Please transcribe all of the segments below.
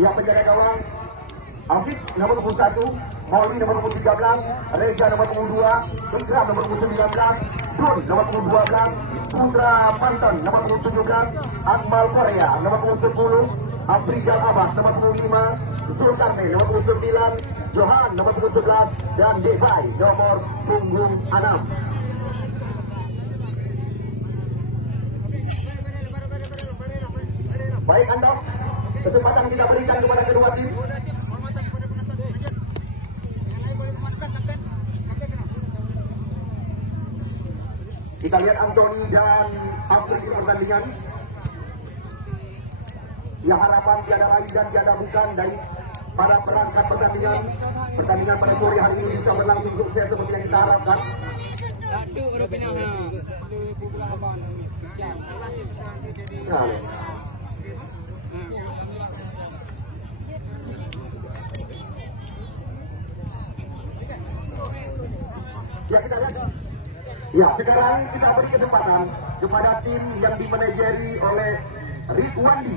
Yang penjaga gawang Afif nomor 21, Mauli nomor 13, Reza nomor 22, Ikram nomor 19, Dun nomor 12, Putra Pantan nomor 17, Akmal Korea nomor 10, Afrizal Abbas nomor 25, Sulkarne nomor 9, Johan nomor 11, dan Devai nomor punggung 6. Baik Anda, kesempatan kita berikan kepada kedua tim. Kita lihat Antoni dan Afri di pertandingan. Ya, harapan tiada lain dan tiada bukan dari para perangkat pertandingan. Pertandingan pada sore hari ini bisa berlangsung sukses seperti yang kita harapkan. Ya, kita lihat. Ya, sekarang kita beri kesempatan kepada tim yang dimanajeri oleh Ridwandi.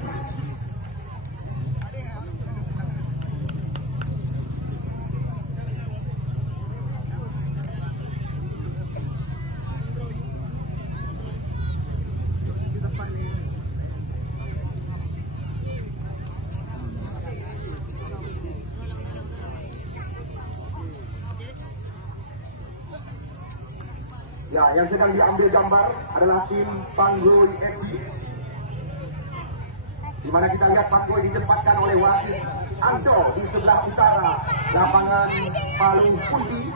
Ya, yang sedang diambil gambar adalah tim Panggoy FC. Di mana kita lihat Panggoy ditempatkan oleh wasit Anto di sebelah utara lapangan Palu Putih.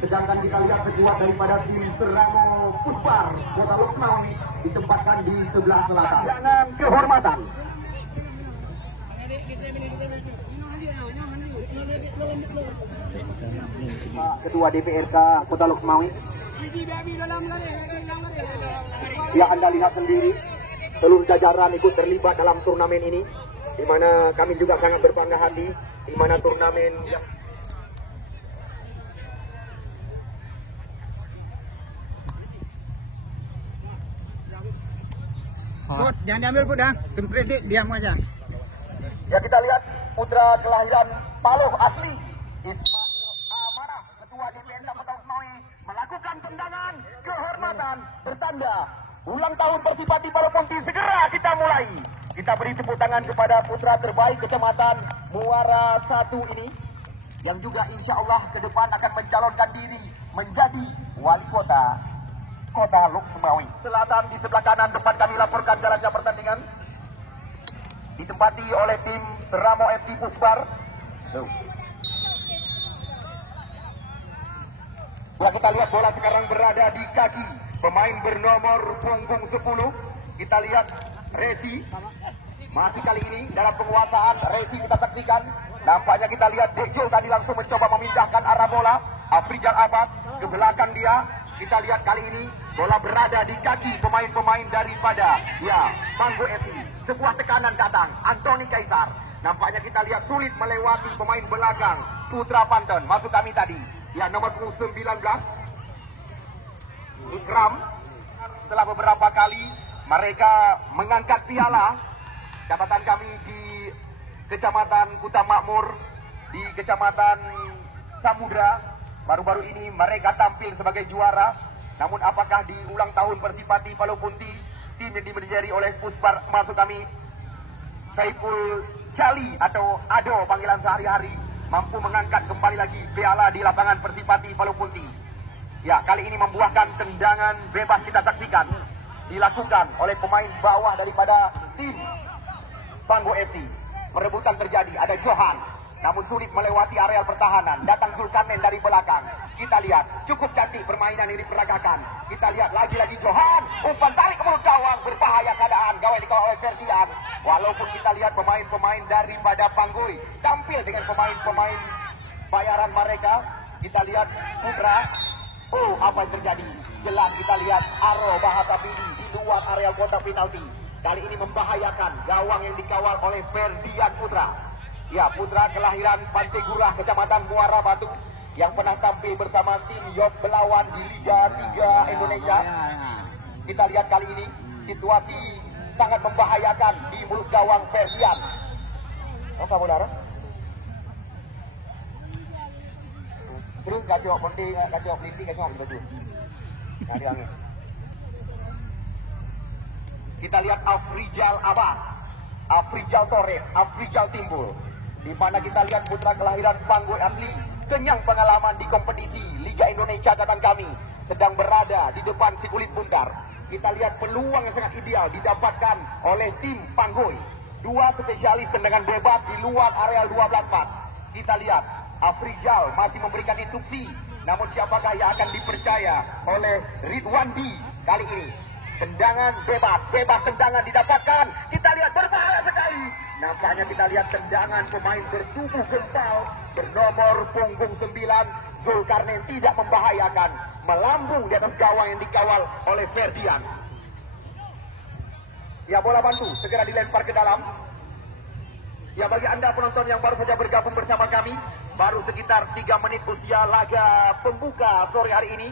Sedangkan kita lihat sekuat daripada tim Seramo Puspar Kota Loksmawi ditempatkan di sebelah selatan. Jangan kehormatan. Pak Ketua DPRK Kota Loksmawi. Ya, Anda lihat sendiri seluruh jajaran ikut terlibat dalam turnamen ini, di mana kami juga sangat berbangga hati, di mana turnamen yang Put, jangan diambil Put dah, sempredik diam aja. Ya, kita lihat putra kelahiran Paloh asli Ismail Amanah, Ketua DPRK Kota Loksmawi, melakukan tendangan kehormatan bertanda ulang tahun Persipati Palu Putih. Segera kita mulai. Kita beri tepuk tangan kepada putra terbaik Kecamatan Muara 1 ini, yang juga insya Allah ke depan akan mencalonkan diri menjadi wali kota Kota Loksmawi. Selatan di sebelah kanan depan kami laporkan jalannya pertandingan. Ditempati oleh tim Seramo FC Pusbar. Ya, kita lihat bola sekarang berada di kaki pemain bernomor punggung 10. Kita lihat Resi. Masih kali ini dalam penguasaan Resi kita saksikan. Nampaknya kita lihat Dejo tadi langsung mencoba memindahkan arah bola. Afrizal Abbas ke belakang dia. Kita lihat kali ini bola berada di kaki pemain-pemain daripada Panggoy FC. Sebuah tekanan datang Antoni Kaisar. Nampaknya kita lihat sulit melewati pemain belakang Putra Panten. Masuk kami tadi. Ya, nomor 19 Ikram. Setelah beberapa kali mereka mengangkat piala, catatan kami di Kecamatan Kuta Makmur, di Kecamatan Samudra, baru-baru ini mereka tampil sebagai juara. Namun apakah di ulang tahun Persipati Palu Putih, tim yang dimanajeri oleh Pusbar, masuk kami Saiful Jali atau Ado panggilan sehari-hari, mampu mengangkat kembali lagi piala di lapangan Persipati Palu Putih. Ya, kali ini membuahkan tendangan bebas kita saksikan dilakukan oleh pemain bawah daripada tim Panggoy FC. Perebutan terjadi, ada Johan, namun sulit melewati areal pertahanan. Datang Zulkarnain dari belakang. Kita lihat cukup cantik permainan yang diperagakan. Kita lihat lagi-lagi Johan, umpan tarik ke mulut gawang, berbahaya keadaan. Gawang dikawal oleh Ferdian. Walaupun kita lihat pemain-pemain daripada Panggoy tampil dengan pemain-pemain bayaran mereka. Kita lihat Putra. Oh, apa yang terjadi? Jelas kita lihat Aro Bahasa Bidi di luar areal kotak penalti. Kali ini membahayakan gawang yang dikawal oleh Ferdian Putra. Ya, Putra kelahiran Pantai Gurah, Kecamatan Muara Batu, yang pernah tampil bersama tim Yob Belawan di Liga 3 Indonesia. Kita lihat kali ini situasi sangat membahayakan di mulut gawang Ferdian. Oke, saudara. Terus kacau kondi, kacau peliti, kacau apa baju? Nah, angin. Kita lihat Afrijal Abbas, Afrijal Torres, Afrijal Timbul. Di mana kita lihat putra kelahiran Panggoy asli, kenyang pengalaman di kompetisi Liga Indonesia catatan kami, sedang berada di depan si kulit bundar. Kita lihat peluang yang sangat ideal didapatkan oleh tim Panggoy. Dua spesialis tendangan bebas di luar area 12 Kita lihat Afrijal masih memberikan instruksi, namun siapakah yang akan dipercaya oleh Ridwan B kali ini? Tendangan bebas tendangan didapatkan. Kita lihat berbahaya sekali. Nampaknya kita lihat tendangan pemain bertubuh gempal bernomor punggung 9 Zulkarnain tidak membahayakan, melambung di atas gawang yang dikawal oleh Ferdian. Ya, bola bantu segera dilempar ke dalam. Ya, bagi Anda penonton yang baru saja bergabung bersama kami, baru sekitar 3 menit usia laga pembuka sore hari ini,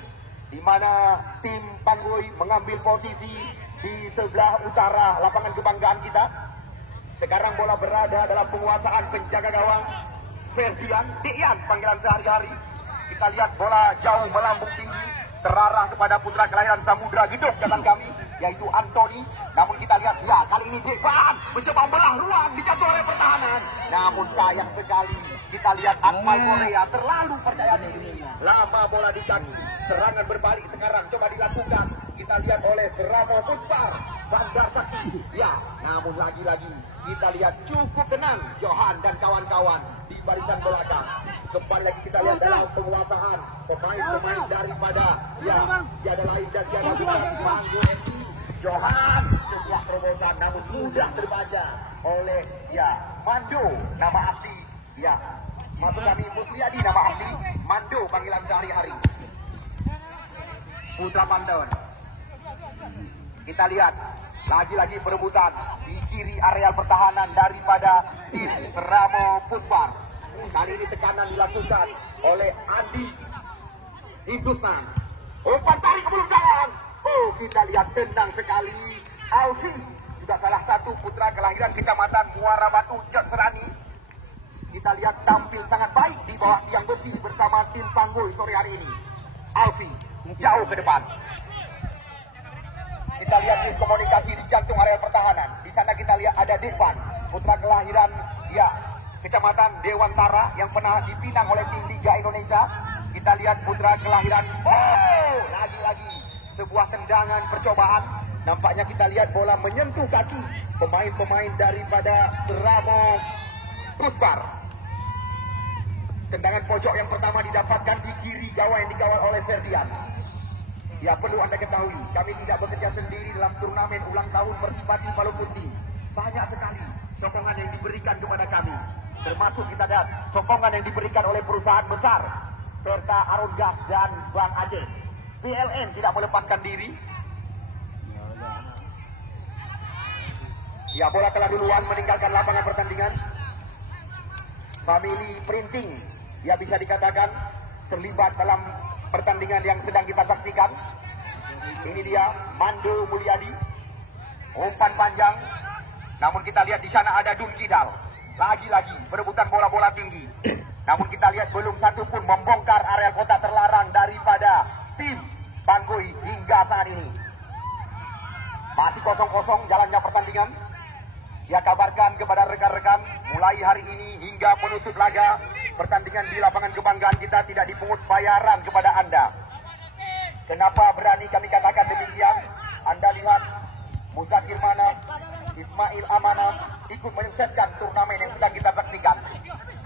di mana tim Panggoy mengambil posisi di sebelah utara lapangan kebanggaan kita. Sekarang bola berada dalam penguasaan penjaga gawang Ferdian, Dian panggilan sehari-hari. Kita lihat bola jauh melambung tinggi, terarah kepada putra kelahiran Samudra Gedong catatan kami, yaitu Anthony. Namun kita lihat, ya kali ini Devan mencoba membelah ruang, dijatuh oleh pertahanan. Namun sayang sekali, kita lihat Akmal Korea terlalu percaya diri. Lama bola di kaki, serangan berbalik sekarang coba dilakukan. Kita lihat oleh Ramo Puspar, Bandar Sakti. Ya, namun lagi-lagi kita lihat cukup tenang Johan dan kawan-kawan di barisan belakang. Kembali lagi kita lihat dalam penguasaan pemain-pemain daripada tiada lain dan tiada bukan Panggoy FC. Johan sebuah terobosan namun mudah terbaca oleh Mando nama asli. Ya, maksud kami Musliadi nama asli, Mando panggilan sehari-hari. Putra Panton. Kita lihat lagi-lagi perebutan di kiri areal pertahanan daripada tim Ramo Puspar. Kali ini tekanan dilakukan oleh Andi Hindustan. Umpan tarik ke belakang. Oh, kita lihat tenang sekali. Alfi juga salah satu putra kelahiran Kecamatan Muara Batu, Jot Serani. Kita lihat tampil sangat baik di bawah tiang besi bersama tim Panggoy sore hari ini. Alfi jauh ke depan. Kita lihat miskomunikasi di jantung area pertahanan. Di sana kita lihat ada Devan, putra kelahiran Kecamatan Dewantara yang pernah dipinang oleh tim Liga Indonesia. Kita lihat putra kelahiran, lagi-lagi sebuah tendangan percobaan. Nampaknya kita lihat bola menyentuh kaki pemain-pemain daripada Ramo Puspar. Tendangan pojok yang pertama didapatkan di kiri gawang yang dikawal oleh Ferdian. Ya, perlu Anda ketahui, kami tidak bekerja sendiri dalam turnamen ulang tahun Persipati Palu Putih. Banyak sekali sokongan yang diberikan kepada kami. Termasuk kita lihat sokongan yang diberikan oleh perusahaan besar serta Aron Gas dan Bank Aceh. PLN tidak melepaskan diri. Ya, bola telah duluan meninggalkan lapangan pertandingan. Family Printing, ya bisa dikatakan terlibat dalam pertandingan yang sedang kita saksikan. Ini dia Mando Mulyadi, umpan panjang. Namun kita lihat di sana ada Dun Kidal. Lagi-lagi berebutan bola-bola tinggi. Namun kita lihat belum satu pun membongkar area kotak terlarang daripada tim Panggoy hingga saat ini. Masih kosong-kosong jalannya pertandingan. Ya, kabarkan kepada rekan-rekan, mulai hari ini hingga penutup laga, pertandingan di lapangan kebanggaan kita tidak dipungut bayaran kepada Anda. Kenapa berani kami katakan demikian? Anda lihat Muzakir Mana, Ismail Amana ikut menyukseskan turnamen yang sedang kita saksikan.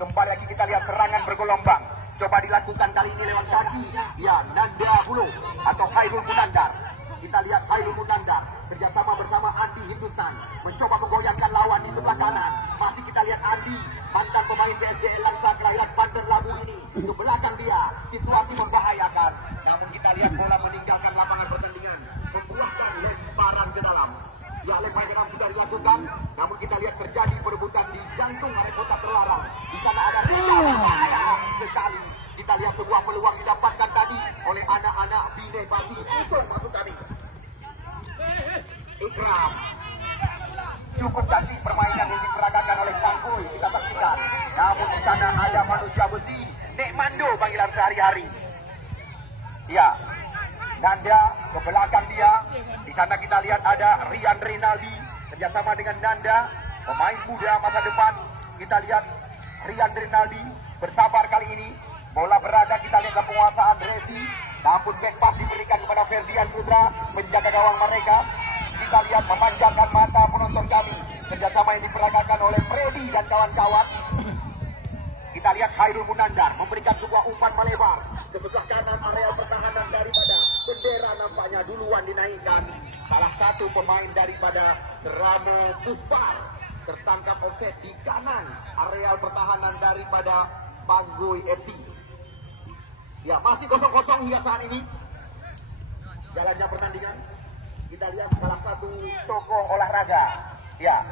Kembali lagi kita lihat serangan bergelombang. Coba dilakukan kali ini lewat kaki. Ya, Nanda Hulu atau Khairul Munandar. Kita lihat Khairul Munandar kerjasama bersama Andi Hindustan mencoba menggoyangkan lawan di sebelah kanan. Masih kita lihat Andi, mantan pemain PSGL Langsa kelahiran Bandar Labu ini. Ke belakang dia, situasi membahayakan. Namun kita lihat bola meninggalkan lapangan pertandingan. Membuahkan lemparan ke dalam. Ya, lemparan ke dalam sudah dilakukan. Namun kita lihat terjadi perebutan di jantung area kotak terlarang. Di sana ada bahaya sekali. Kita lihat sebuah peluang didapatkan tadi oleh anak-anak Bineh Basi. Itu maksud kami. Ikram Cukup cantik permainan yang diperagakan oleh Panggoy, kita saksikan. Namun di sana ada manusia besi, Nek Mando panggilan sehari-hari. Ya, Nanda ke belakang dia. Di sana kita lihat ada Rian Rinaldi kerjasama dengan Nanda, pemain muda masa depan. Kita lihat Rian Rinaldi bersabar kali ini. Bola berada kita lihat dalam penguasaan Resi. Namun back pass diberikan kepada Ferdian Putra, menjaga gawang mereka. Kita lihat memanjangkan mata penonton kami. Kerjasama yang diperagakan oleh Freddy dan kawan-kawan. Kita lihat Khairul Munandar memberikan sebuah umpan melebar ke sebelah kanan area pertahanan daripada bendera nampaknya duluan dinaikkan. Salah satu pemain daripada Ramo Puspar tertangkap offset di kanan area pertahanan daripada Panggoy FC. Ya, masih kosong-kosong hingga saat ini jalannya pertandingan. Kita lihat salah satu tokoh olahraga, ya,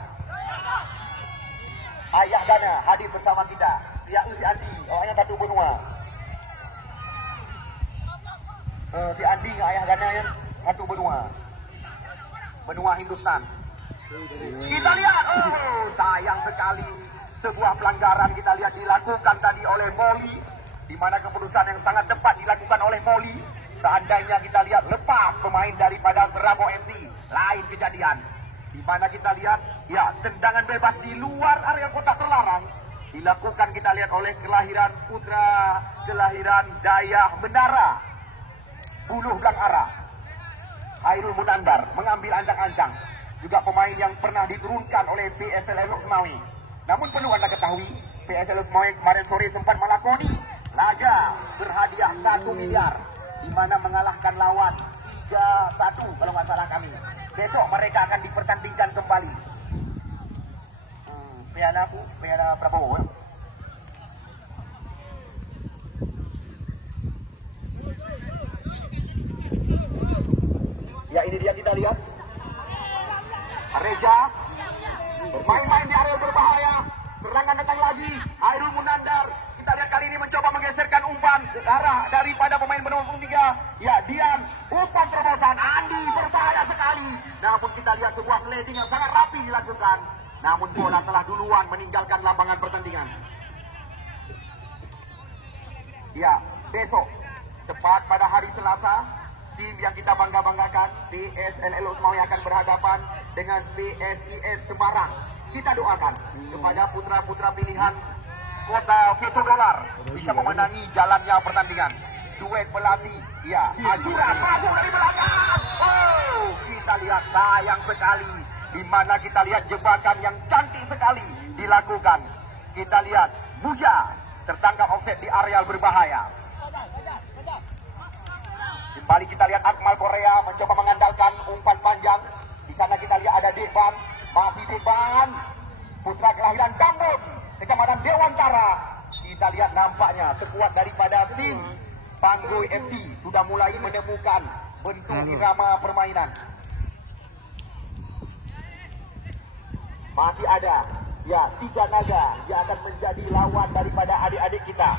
Ayah Gana hadir bersama kita. Ya, si Andi, orangnya satu benua. Si Andi, Ayah Gana yang satu benua. Benua Hindustan. Kita lihat, sayang sekali sebuah pelanggaran kita lihat dilakukan tadi oleh Molly, di mana keputusan yang sangat tepat dilakukan oleh Molly. Seandainya kita lihat lepas pemain daripada Seramo FC, lain kejadian. Di mana kita lihat, ya, tendangan bebas di luar area kotak terlarang dilakukan kita lihat oleh kelahiran putra, kelahiran Dayah Menara, Buluh Belang Arah. Khairul Munandar mengambil ancang-ancang, juga pemain yang pernah diturunkan oleh PSL Elok Semawi. Namun perlu Anda ketahui, PSL Elok Semawi kemarin sore sempat melakoni laga berhadiah 1 miliar, di mana mengalahkan lawan 3-1 kalau nggak salah kami. Besok mereka akan dipertandingkan kembali. Piala Prabowo. Ya, ini dia kita lihat. Reja bermain-main di area berbahaya. Serangan datang lagi. Khairul Munandar. Kita lihat kali ini mencoba menggeserkan umpan ke arah daripada pemain bernomor 3. Ya, Dian. Umpan terobosan. Andi berbahaya sekali. Namun kita lihat sebuah sliding yang sangat rapi dilakukan. Namun bola telah duluan meninggalkan lapangan pertandingan. Ya, besok tepat pada hari Selasa, tim yang kita bangga-banggakan PSL Elok Semawi akan berhadapan dengan PSIS Semarang. Kita doakan kepada putra-putra pilihan kota Petrodolar bisa memenangi jalannya pertandingan. Duet pelatih, ya, ajuran masuk dari belakang. Kita lihat sayang sekali, di mana kita lihat jebakan yang cantik sekali dilakukan. Kita lihat Buja tertangkap offset di areal berbahaya. Kembali kita lihat Akmal Korea mencoba mengandalkan umpan panjang. Di sana kita lihat ada Devan, masih Devan, putra kelahiran Tambun, Kecamatan Dewantara. Kita lihat nampaknya sekuat daripada tim Panggoy FC sudah mulai menemukan bentuk irama permainan. Masih ada, ya, 3 naga yang akan menjadi lawan daripada adik-adik kita.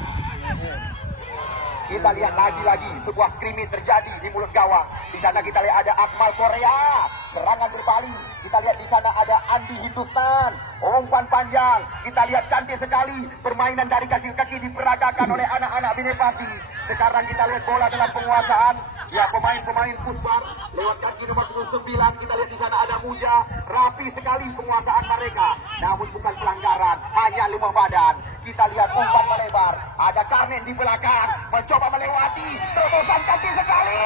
Kita lihat lagi-lagi sebuah scrimmage terjadi di mulut gawang. Di sana kita lihat ada Akmal Korea, serangan berbalik. Kita lihat di sana ada Andi Hindustan, umpan panjang. Kita lihat cantik sekali permainan dari kaki-kaki diperagakan oleh anak-anak Binepati. Sekarang kita lihat bola dalam penguasaan, ya, pemain-pemain Puspar lewat kaki nomor 29. Kita lihat di sana ada Muja, rapi sekali penguasaan mereka. Namun bukan pelanggaran, hanya 5 badan. Kita lihat umpan melebar, ada Karnen di belakang, mencoba melewati, terobosan cantik sekali.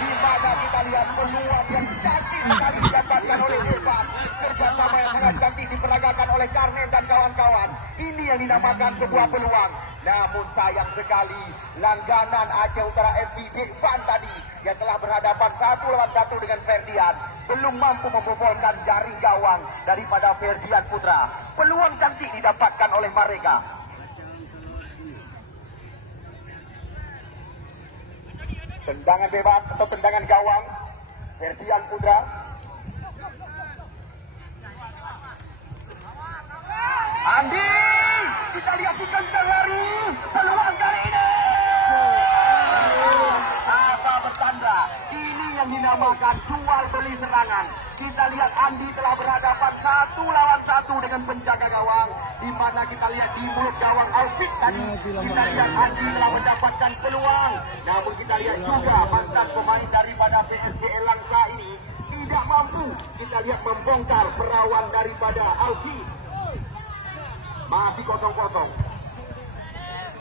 Di mana kita lihat peluang yang cantik sekali didapatkan oleh Devan. Kerjasama yang sangat cantik diperagakan oleh Karnen dan kawan-kawan. Ini yang dinamakan sebuah peluang. Namun sayang sekali, langganan Aceh Utara FC Devan tadi yang telah berhadapan 1 lawan 1 dengan Ferdian belum mampu membobolkan jaring gawang daripada Ferdian Putra. Peluang cantik didapatkan oleh mereka. Tendangan bebas atau tendangan gawang Ferdian Putra. Andi, kita lihat si kencang lari, peluang kali ini. Apa bertanda? Ini yang dinamakan jual beli serangan. Kita lihat Andi telah berhadapan 1-1 dengan penjaga gawang, di mana kita lihat di mulut gawang Alfit tadi. Kita lihat Andi telah mendapatkan peluang, namun kita lihat juga mantan pemain daripada PSDL Langsa ini tidak mampu. Kita lihat membongkar perawan daripada Alfit. Masih 0-0.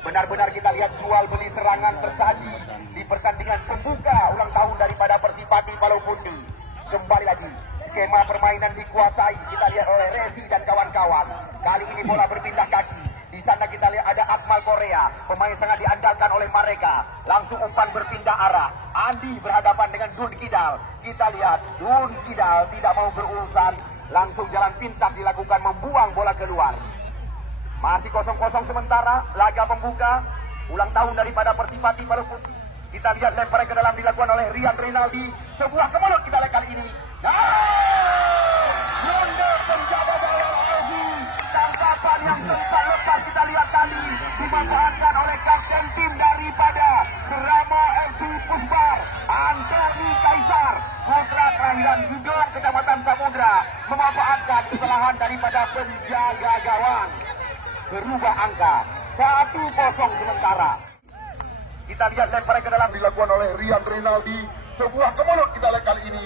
Benar-benar kita lihat jual beli serangan tersaji di pertandingan pembuka ulang tahun daripada Persipati Palau Putih. Kembali lagi, skema permainan dikuasai kita lihat oleh Rezi dan kawan-kawan. Kali ini bola berpindah kaki. Di sana kita lihat ada Akmal Korea, pemain sangat diandalkan oleh mereka. Langsung umpan berpindah arah. Andi berhadapan dengan Dun Kidal. Kita lihat Dun Kidal tidak mau berurusan, langsung jalan pintas dilakukan membuang bola keluar. Masih 0-0 sementara, laga pembuka ulang tahun daripada Persipati Palau Putih. Kita lihat lemparan ke dalam dilakukan oleh Rian Rinaldi. Sebuah kemulut kita lihat kali ini. Mundur penjaga gawang Alfi. Tangkapan yang sempat lepas kita lihat tadi dimanfaatkan oleh kapten tim daripada Serama FC Pusbar, Antoni Kaisar, putra kelahiran Hidung, Kecamatan Samudra, memanfaatkan kesalahan daripada penjaga gawang. Berubah angka 1-0 sementara. Kita lihat lemparan ke dalam dilakukan oleh Rian Rinaldi. Sebuah kemulut kita lihat kali ini.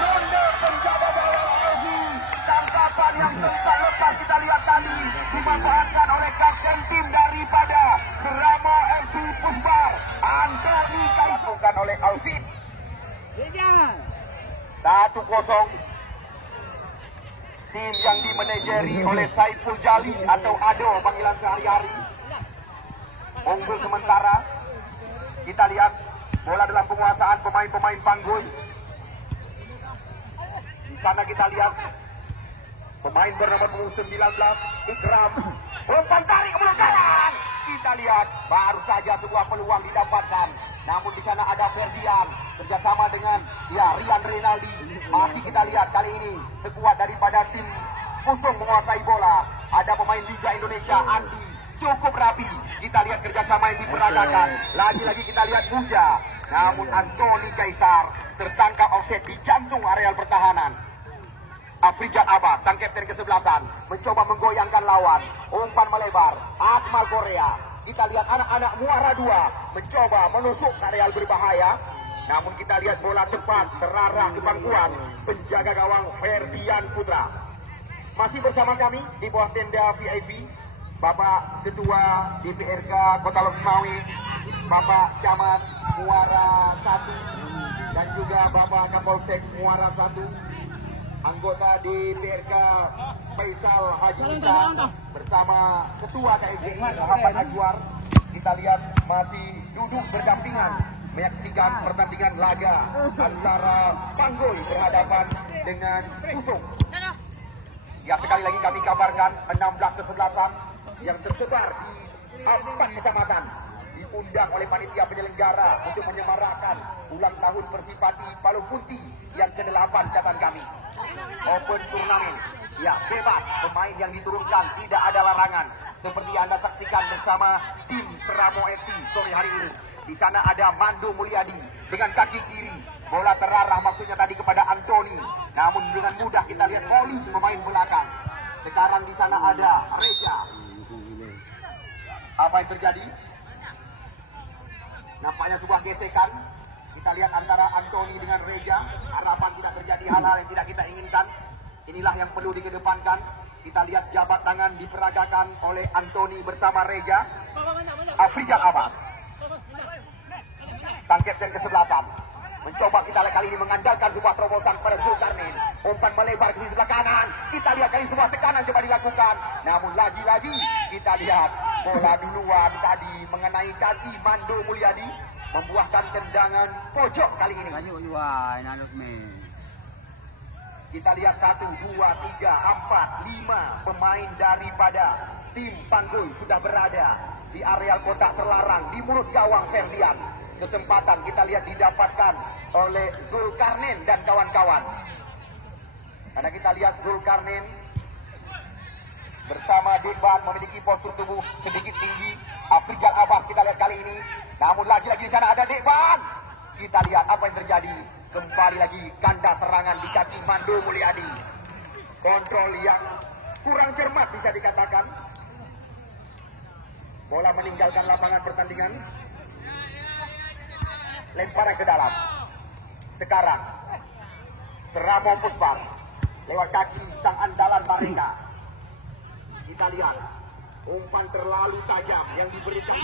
Mundur penjaga gawang Alfi. Tangkapan yang sempat lepas kita lihat tadi dimanfaatkan oleh kapten tim daripada Serama FC Pusbar, Antoni Kaisar oleh Alfi. 1-0. Tim yang dimanajeri oleh Saiful Jali atau Ado panggilan sehari-hari unggul sementara. Kita lihat bola dalam penguasaan pemain-pemain Panggoy. Di sana kita lihat pemain bernama 19 Ikram, umpan tarik ke belakang. Kita lihat baru saja sebuah peluang didapatkan, namun di sana ada Ferdian kerjasama dengan Rian Rinaldi. Masih kita lihat kali ini sekuat daripada tim Pusung menguasai bola. Ada pemain Liga Indonesia Andi, cukup rapi. Kita lihat kerjasama yang diperagakan. Lagi-lagi kita lihat Buja, namun Antoni Kaisar tertangkap offset di jantung areal pertahanan. Afrizal Abbas, sang kapten kesebelasan, mencoba menggoyangkan lawan. Umpan melebar, Akmal Korea. Kita lihat anak-anak Muara 2 mencoba menusuk areal berbahaya. Namun kita lihat bola tepat terarah ke pangkuan penjaga gawang Ferdian Putra. Masih bersama kami di bawah tenda VIP, Bapak Ketua DPRK Kota Losmawi, Bapak Camat Muara 1, dan juga Bapak Kapolsek Muara 1, anggota DPRK Faisal Haji Isa, bersama Ketua KSBI Muhammad Ajwar. Kita lihat masih duduk berdampingan menyaksikan pertandingan laga antara Panggoy berhadapan dengan Pusung. Ya, sekali lagi kami kabarkan 16 kesebelasan yang tersebar di 4 kecamatan diundang oleh panitia penyelenggara untuk menyemarakan ulang tahun Persipati Palau Putih yang ke-8 catatan kami. Open turnamen, ya bebas, pemain yang diturunkan tidak ada larangan. Seperti Anda saksikan bersama tim Seramo FC sore hari ini. Di sana ada Mando Mulyadi dengan kaki kiri. Bola terarah maksudnya tadi kepada Antoni. Namun dengan mudah kita lihat volley pemain belakang. Sekarang di sana ada Reza. Apa yang terjadi? Nampaknya sebuah gesekan. Kita lihat antara Antoni dengan Reza. Harapan tidak terjadi hal-hal yang tidak kita inginkan. Inilah yang perlu dikedepankan. Kita lihat jabat tangan diperagakan oleh Antoni bersama Reza. Afrizal Abbas, sang kapten kesebelasan, mencoba kita lihat kali ini mengandalkan sebuah terobosan pada Zulkarnain. Umpan melebar ke sebelah kanan. Kita lihat kali sebuah tekanan coba dilakukan. Namun lagi-lagi kita lihat bola duluan tadi mengenai kaki Mando Mulyadi, membuahkan tendangan pojok kali ini. Kita lihat 1, 2, 3, 4, 5 pemain daripada tim Panggoy sudah berada di areal kotak terlarang di mulut gawang Ferdian. Kesempatan kita lihat didapatkan oleh Zulkarnain dan kawan-kawan. Karena kita lihat Zulkarnain bersama Deban memiliki postur tubuh sedikit tinggi. Afrizal Abbas kita lihat kali ini. Namun lagi-lagi di sana ada Deban. Kita lihat apa yang terjadi. Kembali lagi ganda serangan di kaki Mando Mulyadi. Kontrol yang kurang cermat bisa dikatakan. Bola meninggalkan lapangan pertandingan. Lemparan ke dalam. Sekarang Seramo Pusbar lewat kaki sang andalan mereka. Kita lihat umpan terlalu tajam yang diberikan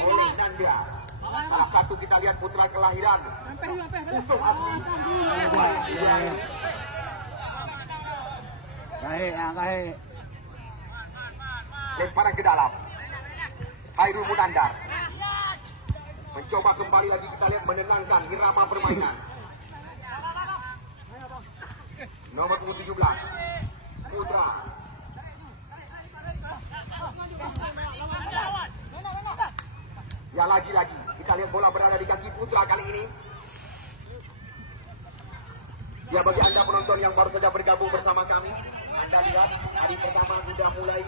oleh Nanda. Salah satu kita lihat putra kelahiran Pusung Asli. Lemparan ke dalam. Hairul Munandar mencoba kembali lagi, kita lihat menenangkan irama permainan. Nomor 17 Putra. Ya, lagi-lagi kita lihat bola berada di kaki Putra kali ini. Ya, bagi Anda penonton yang baru saja bergabung bersama kami, Anda lihat hari pertama sudah mulai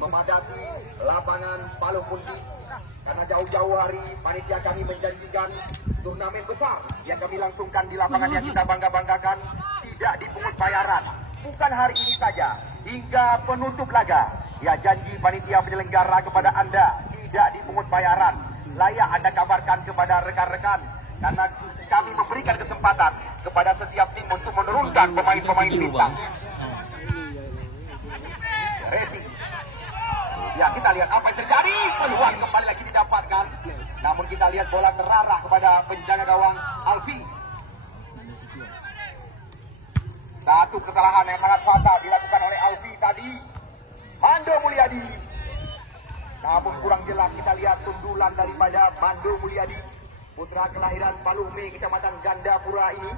memadati lapangan Palu Pundi. Karena jauh-jauh hari panitia kami menjanjikan turnamen besar yang kami langsungkan di lapangan yang kita bangga-banggakan, tidak dipungut bayaran. Bukan hari ini saja, hingga penutup laga. Ya, janji panitia penyelenggara kepada Anda tidak dipungut bayaran. Layak Anda kabarkan kepada rekan-rekan, karena kami memberikan kesempatan kepada setiap tim untuk menurunkan pemain-pemain bintang. Resi. Ya, kita lihat apa yang terjadi. Peluang kembali lagi didapatkan. Namun kita lihat bola terarah kepada penjaga gawang Alfi. Satu kesalahan yang sangat fatal dilakukan oleh Alfi tadi. Mando Mulyadi. Namun kurang jelas kita lihat sundulan daripada Mando Mulyadi, putra kelahiran Paluhme, Kecamatan Gandapura ini.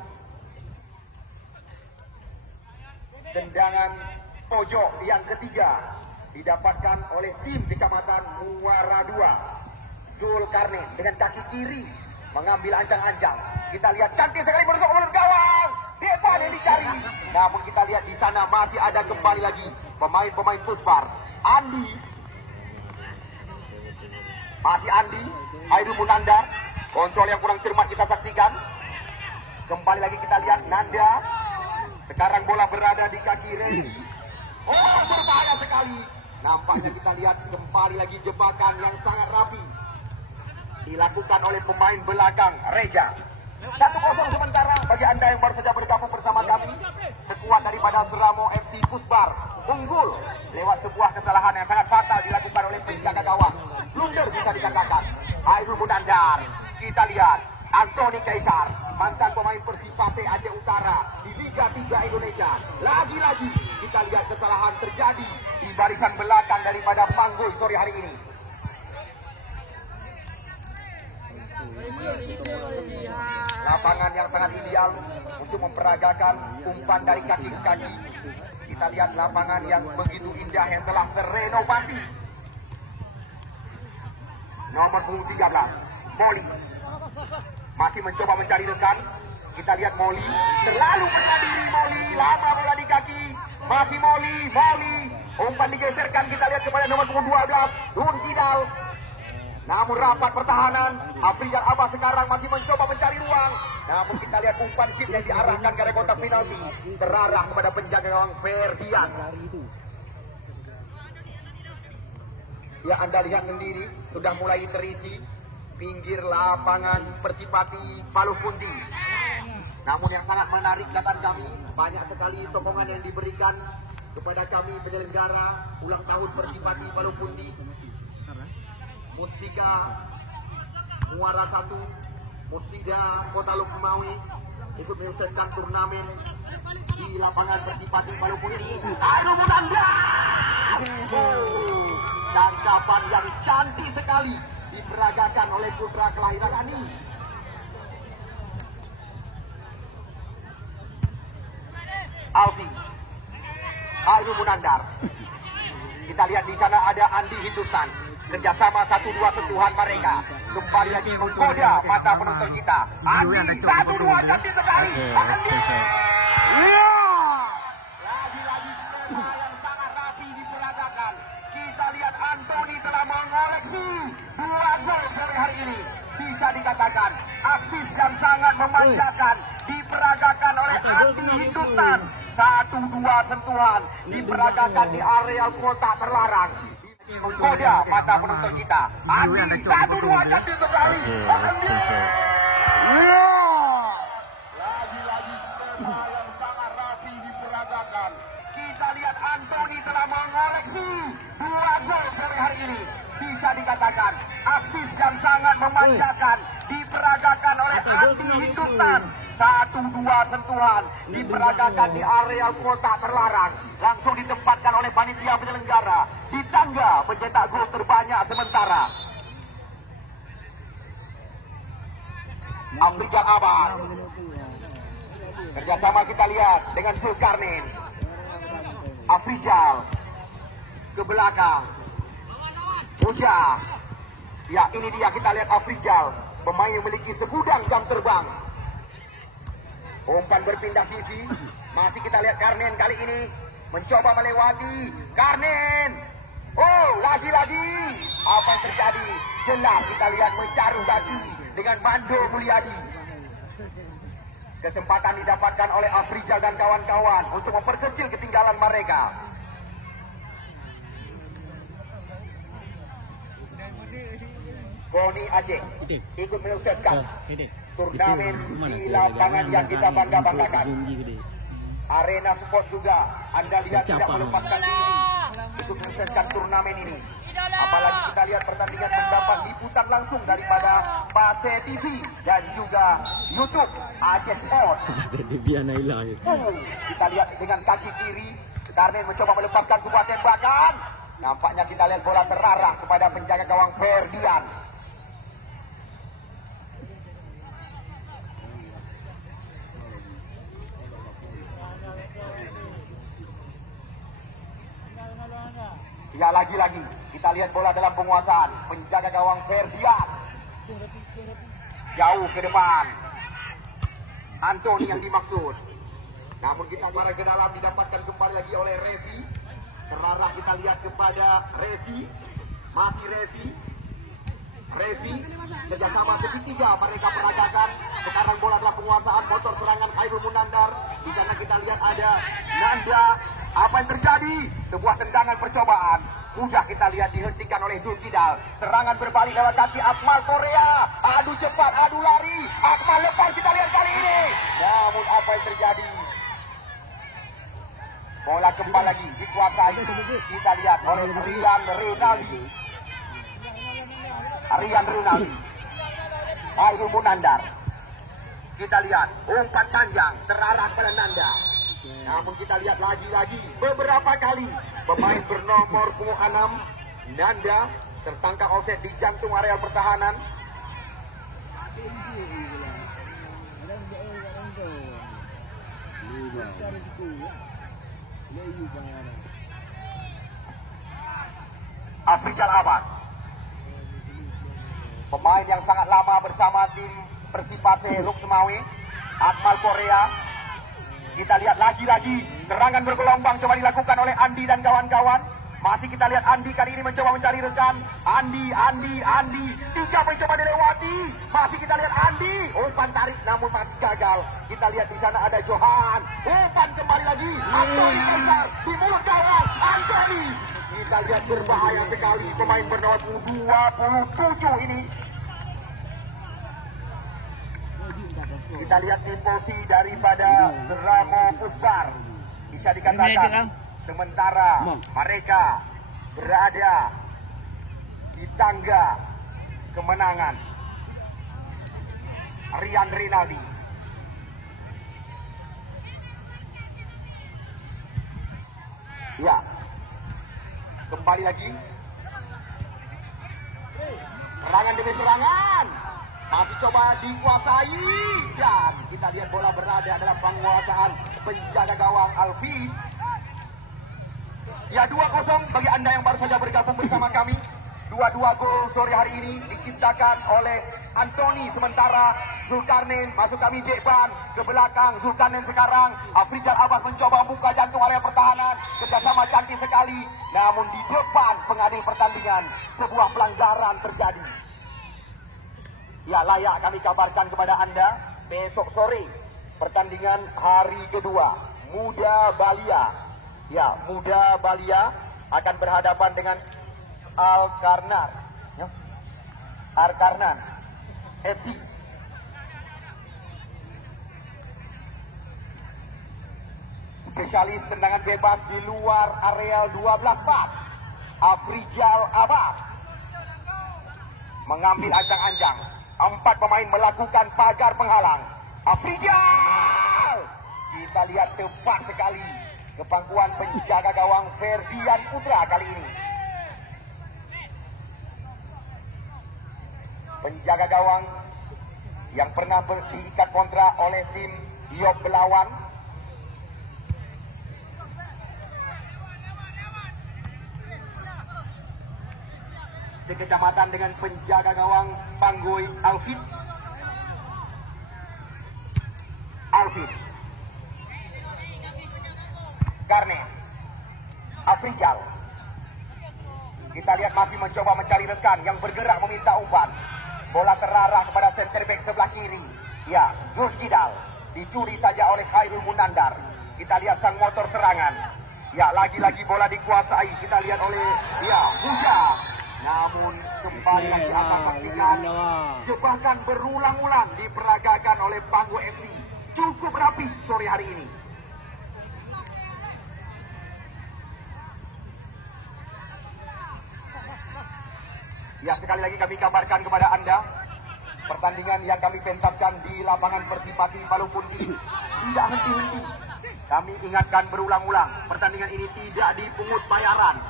Tendangan pojok yang ketiga didapatkan oleh tim Kecamatan Muara 2. Zulkarnain dengan kaki kiri mengambil ancang-ancang. Kita lihat cantik sekali berusuk mulut gawang. Depan yang dicari. Namun kita lihat di sana masih ada kembali lagi pemain-pemain Pusbar. Andi. Masih Andi. Hairul Munandar. Kontrol yang kurang cermat kita saksikan. Kembali lagi kita lihat Nanda. Sekarang bola berada di kaki Regi. Oh, berbahaya sekali. Nampaknya kita lihat kembali lagi jebakan yang sangat rapi dilakukan oleh pemain belakang Reja. 1-0 sementara bagi Anda yang baru saja bergabung bersama kami. Sekuat daripada Seramo FC Pusbar unggul lewat sebuah kesalahan yang sangat fatal dilakukan oleh penjaga gawang. Blunder bisa dikatakan. Hairul Munandar. Kita lihat Anthony Kaisar, mantan pemain Persipase Aceh Utara di Liga 3 Indonesia. Lagi-lagi kita lihat kesalahan terjadi di barisan belakang daripada Panggul sore hari ini. Lapangan yang sangat ideal untuk memperagakan umpan dari kaki ke kaki. Kita lihat lapangan yang begitu indah yang telah terenovasi. Nomor 13 Moli masih mencoba mencari rekan. Kita lihat Moli terlalu percaya diri. Moli lama bola di kaki. Masih Moli. Umpan digeserkan. Kita lihat kepada nomor 12 Nun Kidal. Namun rapat pertahanan. Afrijan Abbas sekarang masih mencoba mencari ruang. Namun kita lihat umpan ship yang diarahkan ke area kotak penalti terarah kepada penjaga gawang Ferdian. Ya, Anda lihat sendiri sudah mulai terisi pinggir lapangan Persipati Palu Pundi. Namun yang sangat menarik catatan kami, banyak sekali sokongan yang diberikan kepada kami penyelenggara ulang tahun Persipati Palu Pundi. Mustika Muara 1, Mustika Kota Lukmawi ikut menyukseskan turnamen di lapangan Persipati Palu Pundi. Hairul Munandar. Tangkapan yang cantik sekali diperagakan oleh putra kelahiran Ani. Alfi. Hairul Munandar. Kita lihat di sana ada Andi Hindustan. Kerjasama 1-2 sentuhan mereka. Kembali lagi menggoda mata penonton kita. Andi 1-2 cantik sekali. Andi. Lagi-lagi skema yang sangat rapi diperagakan. Kita lihat Anthony telah mengoleksi 2 gol sore hari ini. Bisa dikatakan asis yang sangat memanjakan diperagakan oleh Andi Hindustan. 1-2 sentuhan diperagakan di area kotak terlarang. Menggoda mata penonton kita. Andi 1-2 cantik sekali. Lagi-lagi skema yang sangat rapi diperagakan. Kita lihat Anthony telah mengoleksi 2 gol sore hari ini. Bisa dikatakan aksi yang sangat memanjakan diperagakan oleh Andi Hindustan. 1-2 sentuhan diperagakan di area kotak terlarang. Langsung ditempatkan oleh panitia penyelenggara di tangga pencetak gol terbanyak sementara. Afrizal Abbas. Kerjasama kita lihat dengan Zulkarnain. Afrizal ke belakang. Ujah. Ya, ini dia kita lihat Afrizal, pemain yang memiliki segudang jam terbang. Umpan berpindah sisi. Masih kita lihat Karnen kali ini mencoba melewati. Karnen. Oh, lagi-lagi. Apa yang terjadi? Jelas kita lihat mencaruh kaki dengan Mando Mulyadi. Kesempatan didapatkan oleh Afrizal dan kawan-kawan untuk memperkecil ketinggalan mereka. Boni Aceh ikut menyukseskan turnamen di lapangan yang kita bangga-banggakan. Arena Sport juga Anda lihat tidak melepaskan diri untuk menyukseskan turnamen ini. Apalagi kita lihat pertandingan mendapat liputan langsung daripada Pase TV dan juga YouTube Aceh Sport. Kita lihat dengan kaki kiri Karnen mencoba melepaskan sebuah tembakan. Nampaknya kita lihat bola terarah kepada penjaga gawang Ferdian. Ya, lagi-lagi kita lihat bola dalam penguasaan penjaga gawang Ferdian. Jauh ke depan Anthony yang dimaksud. Namun kita marah ke dalam didapatkan kembali lagi oleh Revi. Terarah kita lihat kepada Revi. Masih Revi kerjasama segitiga mereka peragakan. Sekarang bola dalam penguasaan motor serangan Khairul Munandar. Di sana kita lihat ada Nanda. Apa yang terjadi? Sebuah tendangan percobaan. Mudah kita lihat dihentikan oleh Dul Kidal. Serangan berbalik lewat kaki Akmal Korea. Adu cepat, adu lari. Akmal lepas kita lihat kali ini. Namun apa yang terjadi? Bola kembali lagi dikuasai. Kita lihat oleh Rian Rinaldi. Khairul Munandar. Kita lihat umpan panjang terarah pada Nanda. Namun kita lihat lagi-lagi beberapa kali pemain bernomor 6 Nanda tertangkap offset di jantung area pertahanan. Afrizal Abbas, pemain yang sangat lama bersama tim Persipase Luk Semawi. Akmal Korea. Kita lihat lagi-lagi serangan bergelombang coba dilakukan oleh Andi dan kawan-kawan. Masih kita lihat Andi kali ini mencoba mencari rekan. Andi. 3 mencoba dilewati. Masih kita lihat Andi. Umpan tarik namun masih gagal. Kita lihat di sana ada Johan. Umpan kembali lagi. Anthony Kaisar di mulut gawang. Anthony. Kita lihat berbahaya sekali pemain bernomor 27 ini. Kita lihat impulsi daripada Ramo Pusbar. Bisa dikatakan sementara mereka berada di tangga kemenangan. Rian Rinaldi. Ya. Kembali lagi. Serangan demi serangan. Masih coba dikuasai. Dan kita lihat bola berada dalam penguasaan penjaga gawang Alfi. Ya, 2-0 bagi Anda yang baru saja bergabung bersama kami. 2-2 gol sore hari ini diciptakan oleh Anthony. Sementara Zulkarnain masuk kami Dekban ke belakang. Zulkarnain sekarang. Afrizal Abbas mencoba membuka jantung area pertahanan. Kerjasama cantik sekali. Namun di depan pengadil pertandingan sebuah pelanggaran terjadi. Ya, layak kami kabarkan kepada Anda besok sore pertandingan hari kedua. Muda Balia. Ya, Muda Balia akan berhadapan dengan Al-Karnan. Ya. Al-Karnan FC. Spesialis tendangan bebas di luar area 12 bat, Afrijal Abbas mengambil ancang-ancang. 4 pemain melakukan pagar penghalang. Afrijal, kita lihat tepat sekali ke pangkuan penjaga gawang Ferdian Putra kali ini. Penjaga gawang yang pernah diikat kontrak oleh tim Diop Belawan. Sekecamatan dengan penjaga gawang Panggoy Alfit. Karne Afrijal. Kita lihat masih mencoba mencari rekan yang bergerak meminta umpan. Bola terarah kepada center back sebelah kiri. Ya, Zul Kidal. Dicuri saja oleh Khairul Munandar. Kita lihat sang motor serangan. Ya, lagi-lagi bola dikuasai. Kita lihat oleh Huja. Namun kembali lagi akan pastikan. Jebakan berulang-ulang diperagakan oleh Panggo FC. Cukup rapi sore hari ini. Ya, sekali lagi kami kabarkan kepada Anda, pertandingan yang kami pentaskan di lapangan Persipati Palupundi tidak henti-henti. Kami ingatkan berulang-ulang, pertandingan ini tidak dipungut bayaran.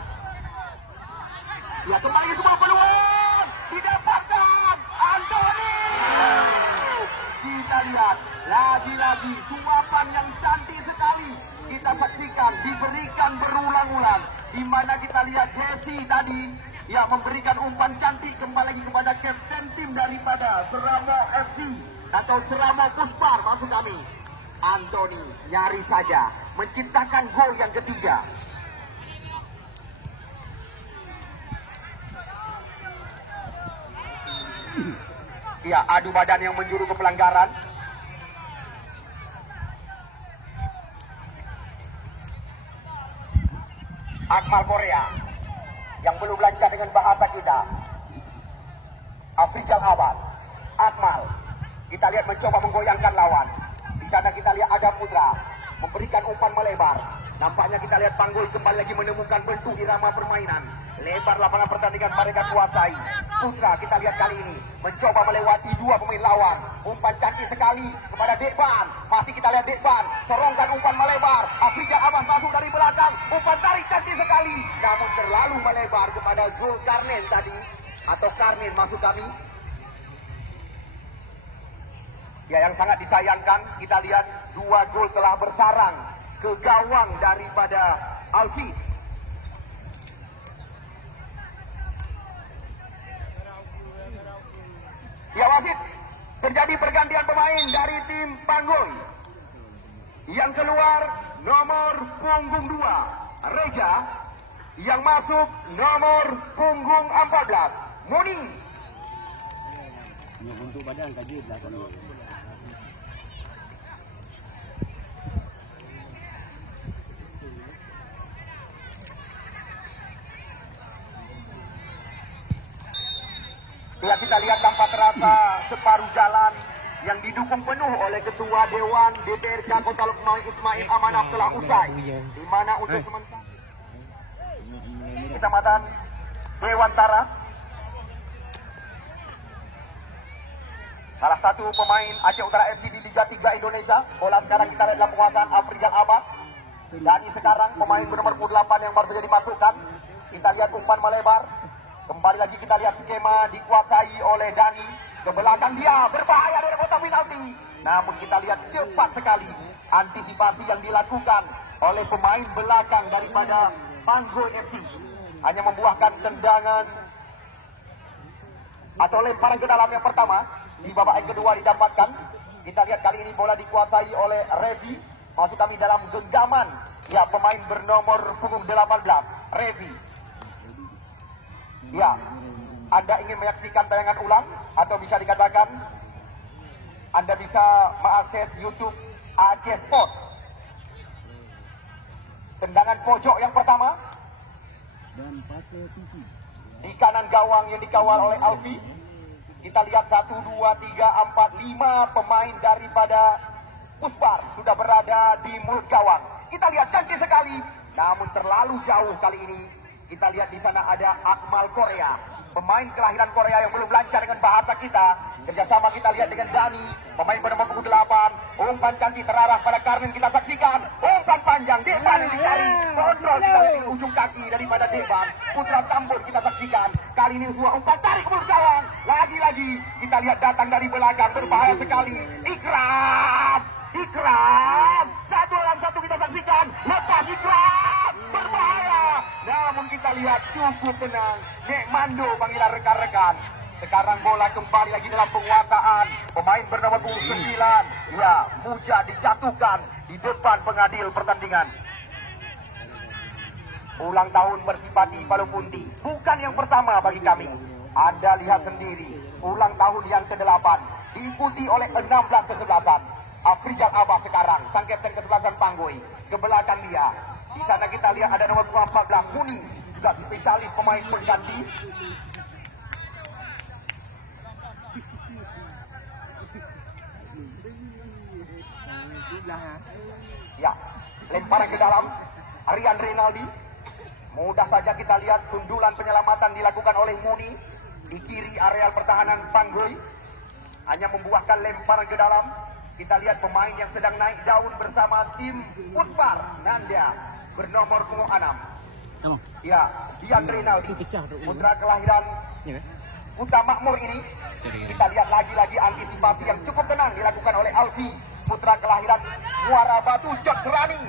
Ya, kembali semua peluang didapatkan Anthony. Kita lihat lagi-lagi suapan yang cantik sekali kita saksikan, diberikan berulang-ulang, di mana kita lihat Jesse tadi memberikan umpan cantik kembali lagi kepada kapten tim daripada Seramo FC atau Seramo Puspar maksud kami. Anthony nyaris saja menciptakan gol yang ketiga. Ya, adu badan yang menjuru ke pelanggaran. Akmal Korea yang belum lancar dengan bahasa kita. Afrijal Abbas. Akmal. Kita lihat mencoba menggoyangkan lawan. Di sana kita lihat Aga Putra memberikan umpan melebar. Nampaknya kita lihat Panggoy kembali lagi menemukan bentuk irama permainan. Lebar lapangan pertandingan mereka kuasai. Putra kita lihat kali ini mencoba melewati 2 pemain lawan. Umpan cantik sekali kepada Dekban. Masih kita lihat Dekban sorongkan umpan melebar. Afrijal Abbas masuk dari belakang. Umpan tarik cantik sekali. Namun terlalu melebar kepada Zulkarnain tadi. Atau Karnin maksud kami. Ya, yang sangat disayangkan kita lihat 2 gol telah bersarang ke gawang daripada Alfi. Ya, wasit, terjadi pergantian pemain dari tim Panggoy. Yang keluar nomor punggung 2 Reja, yang masuk nomor punggung 14 Muni. Untuk badan kaji belakang. Ya, kita lihat tanpa terasa separuh jalan yang didukung penuh oleh Ketua Dewan DPRK Kota Lukmawi Ismail Amanah telah usai. Di mana untuk sementara Kecamatan Dewantara, salah satu pemain Aceh Utara FC di Liga 3 Indonesia. Bola sekarang kita lihat dalam penguasaan Afrijal Abbas. Dani sekarang pemain bernomor 8 yang baru saja dimasukkan. Kita lihat umpan melebar. Kembali lagi kita lihat skema dikuasai oleh Dani. Ke belakang dia, berbahaya dari kotak penalti. Namun kita lihat cepat sekali antisipasi yang dilakukan oleh pemain belakang daripada Panggoy FC. Hanya membuahkan tendangan atau lemparan ke dalam yang pertama. Di babak yang kedua didapatkan. Kita lihat kali ini bola dikuasai oleh Revi. Maksud kami dalam genggaman. Ya, pemain bernomor punggung 18, Revi. Ya, Anda ingin menyaksikan tayangan ulang atau bisa dikatakan Anda bisa mengakses YouTube Aceh Sport. Tendangan pojok yang pertama. Dan fase TV. Di kanan gawang yang dikawal oleh Alfi. Kita lihat 1, 2, 3, 4, 5 pemain daripada Pusbar sudah berada di mulut gawang. Kita lihat cantik sekali, namun terlalu jauh kali ini. Kita lihat di sana ada Akmal Korea, pemain kelahiran Korea yang belum lancar dengan bahasa kita. Kerjasama kita lihat dengan Dani, pemain bernama punggung 8. Umpan cantik terarah pada Karmin, kita saksikan. Umpan panjang, Deban yang dicari. Kontrol kita lihat di ujung kaki daripada Deban. Putra Tambun kita saksikan. Kali ini sebuah umpan tarik ke mulut gawang. Lagi-lagi kita lihat datang dari belakang, berbahaya sekali. Ikram, Ikram. 1 lawan 1 kita saksikan. Lepas Ikram, berbahaya. Namun kita lihat cukup tenang. Nek Mando panggilan rekan-rekan. Sekarang bola kembali lagi dalam penguasaan. Pemain bernama punggung 9. Ya, Muja dijatuhkan di depan pengadil pertandingan. Ulang tahun bersifati Palu Punti. Bukan yang pertama bagi kami. Anda lihat sendiri. Ulang tahun yang ke-8. Diikuti oleh 16 kesebelasan. Afrizal Abbas sekarang. Sang kapten kesebelasan Panggoi. Ke belakang dia. Di sana kita lihat ada nomor 14. Muni. Juga spesialis pemain pengganti. Ya, lemparan ke dalam. Aryan Rinaldi. Mudah saja kita lihat sundulan penyelamatan dilakukan oleh Muni. Di kiri areal pertahanan Panggoi. Hanya membuahkan lemparan ke dalam. Kita lihat pemain yang sedang naik daun bersama tim Pusbar. Nanda bernomor punggung 6. Ya, Dian Rinaldi. Putra kelahiran Kuta Makmur ini. Kita lihat lagi-lagi antisipasi yang cukup tenang dilakukan oleh Alfi. Putra kelahiran Muara Batu Jod Serani.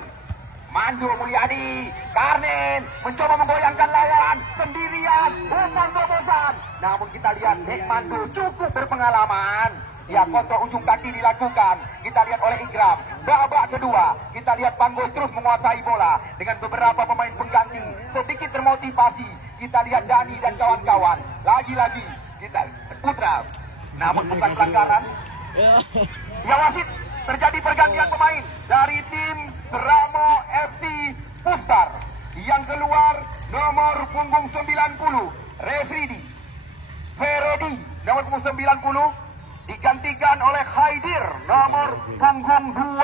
Mando Mulyadi, Karnin mencoba menggoyangkan lawan sendirian. Umpan terobosan. Namun kita lihat Nek Mando cukup berpengalaman. Ya, kontrol ujung kaki dilakukan. Kita lihat oleh Ikram. Babak kedua, kita lihat Panggoi terus menguasai bola dengan beberapa pemain pengganti. Sedikit termotivasi. Kita lihat Dani dan kawan-kawan. Lagi-lagi kita Putra. Namun bukan pelanggaran. Ya, wasit. Terjadi pergantian pemain dari tim Ramo FC Pusbar. Yang keluar nomor punggung 90 Refridi Feredi, nomor punggung 90 digantikan oleh Khaidir, nomor punggung 28.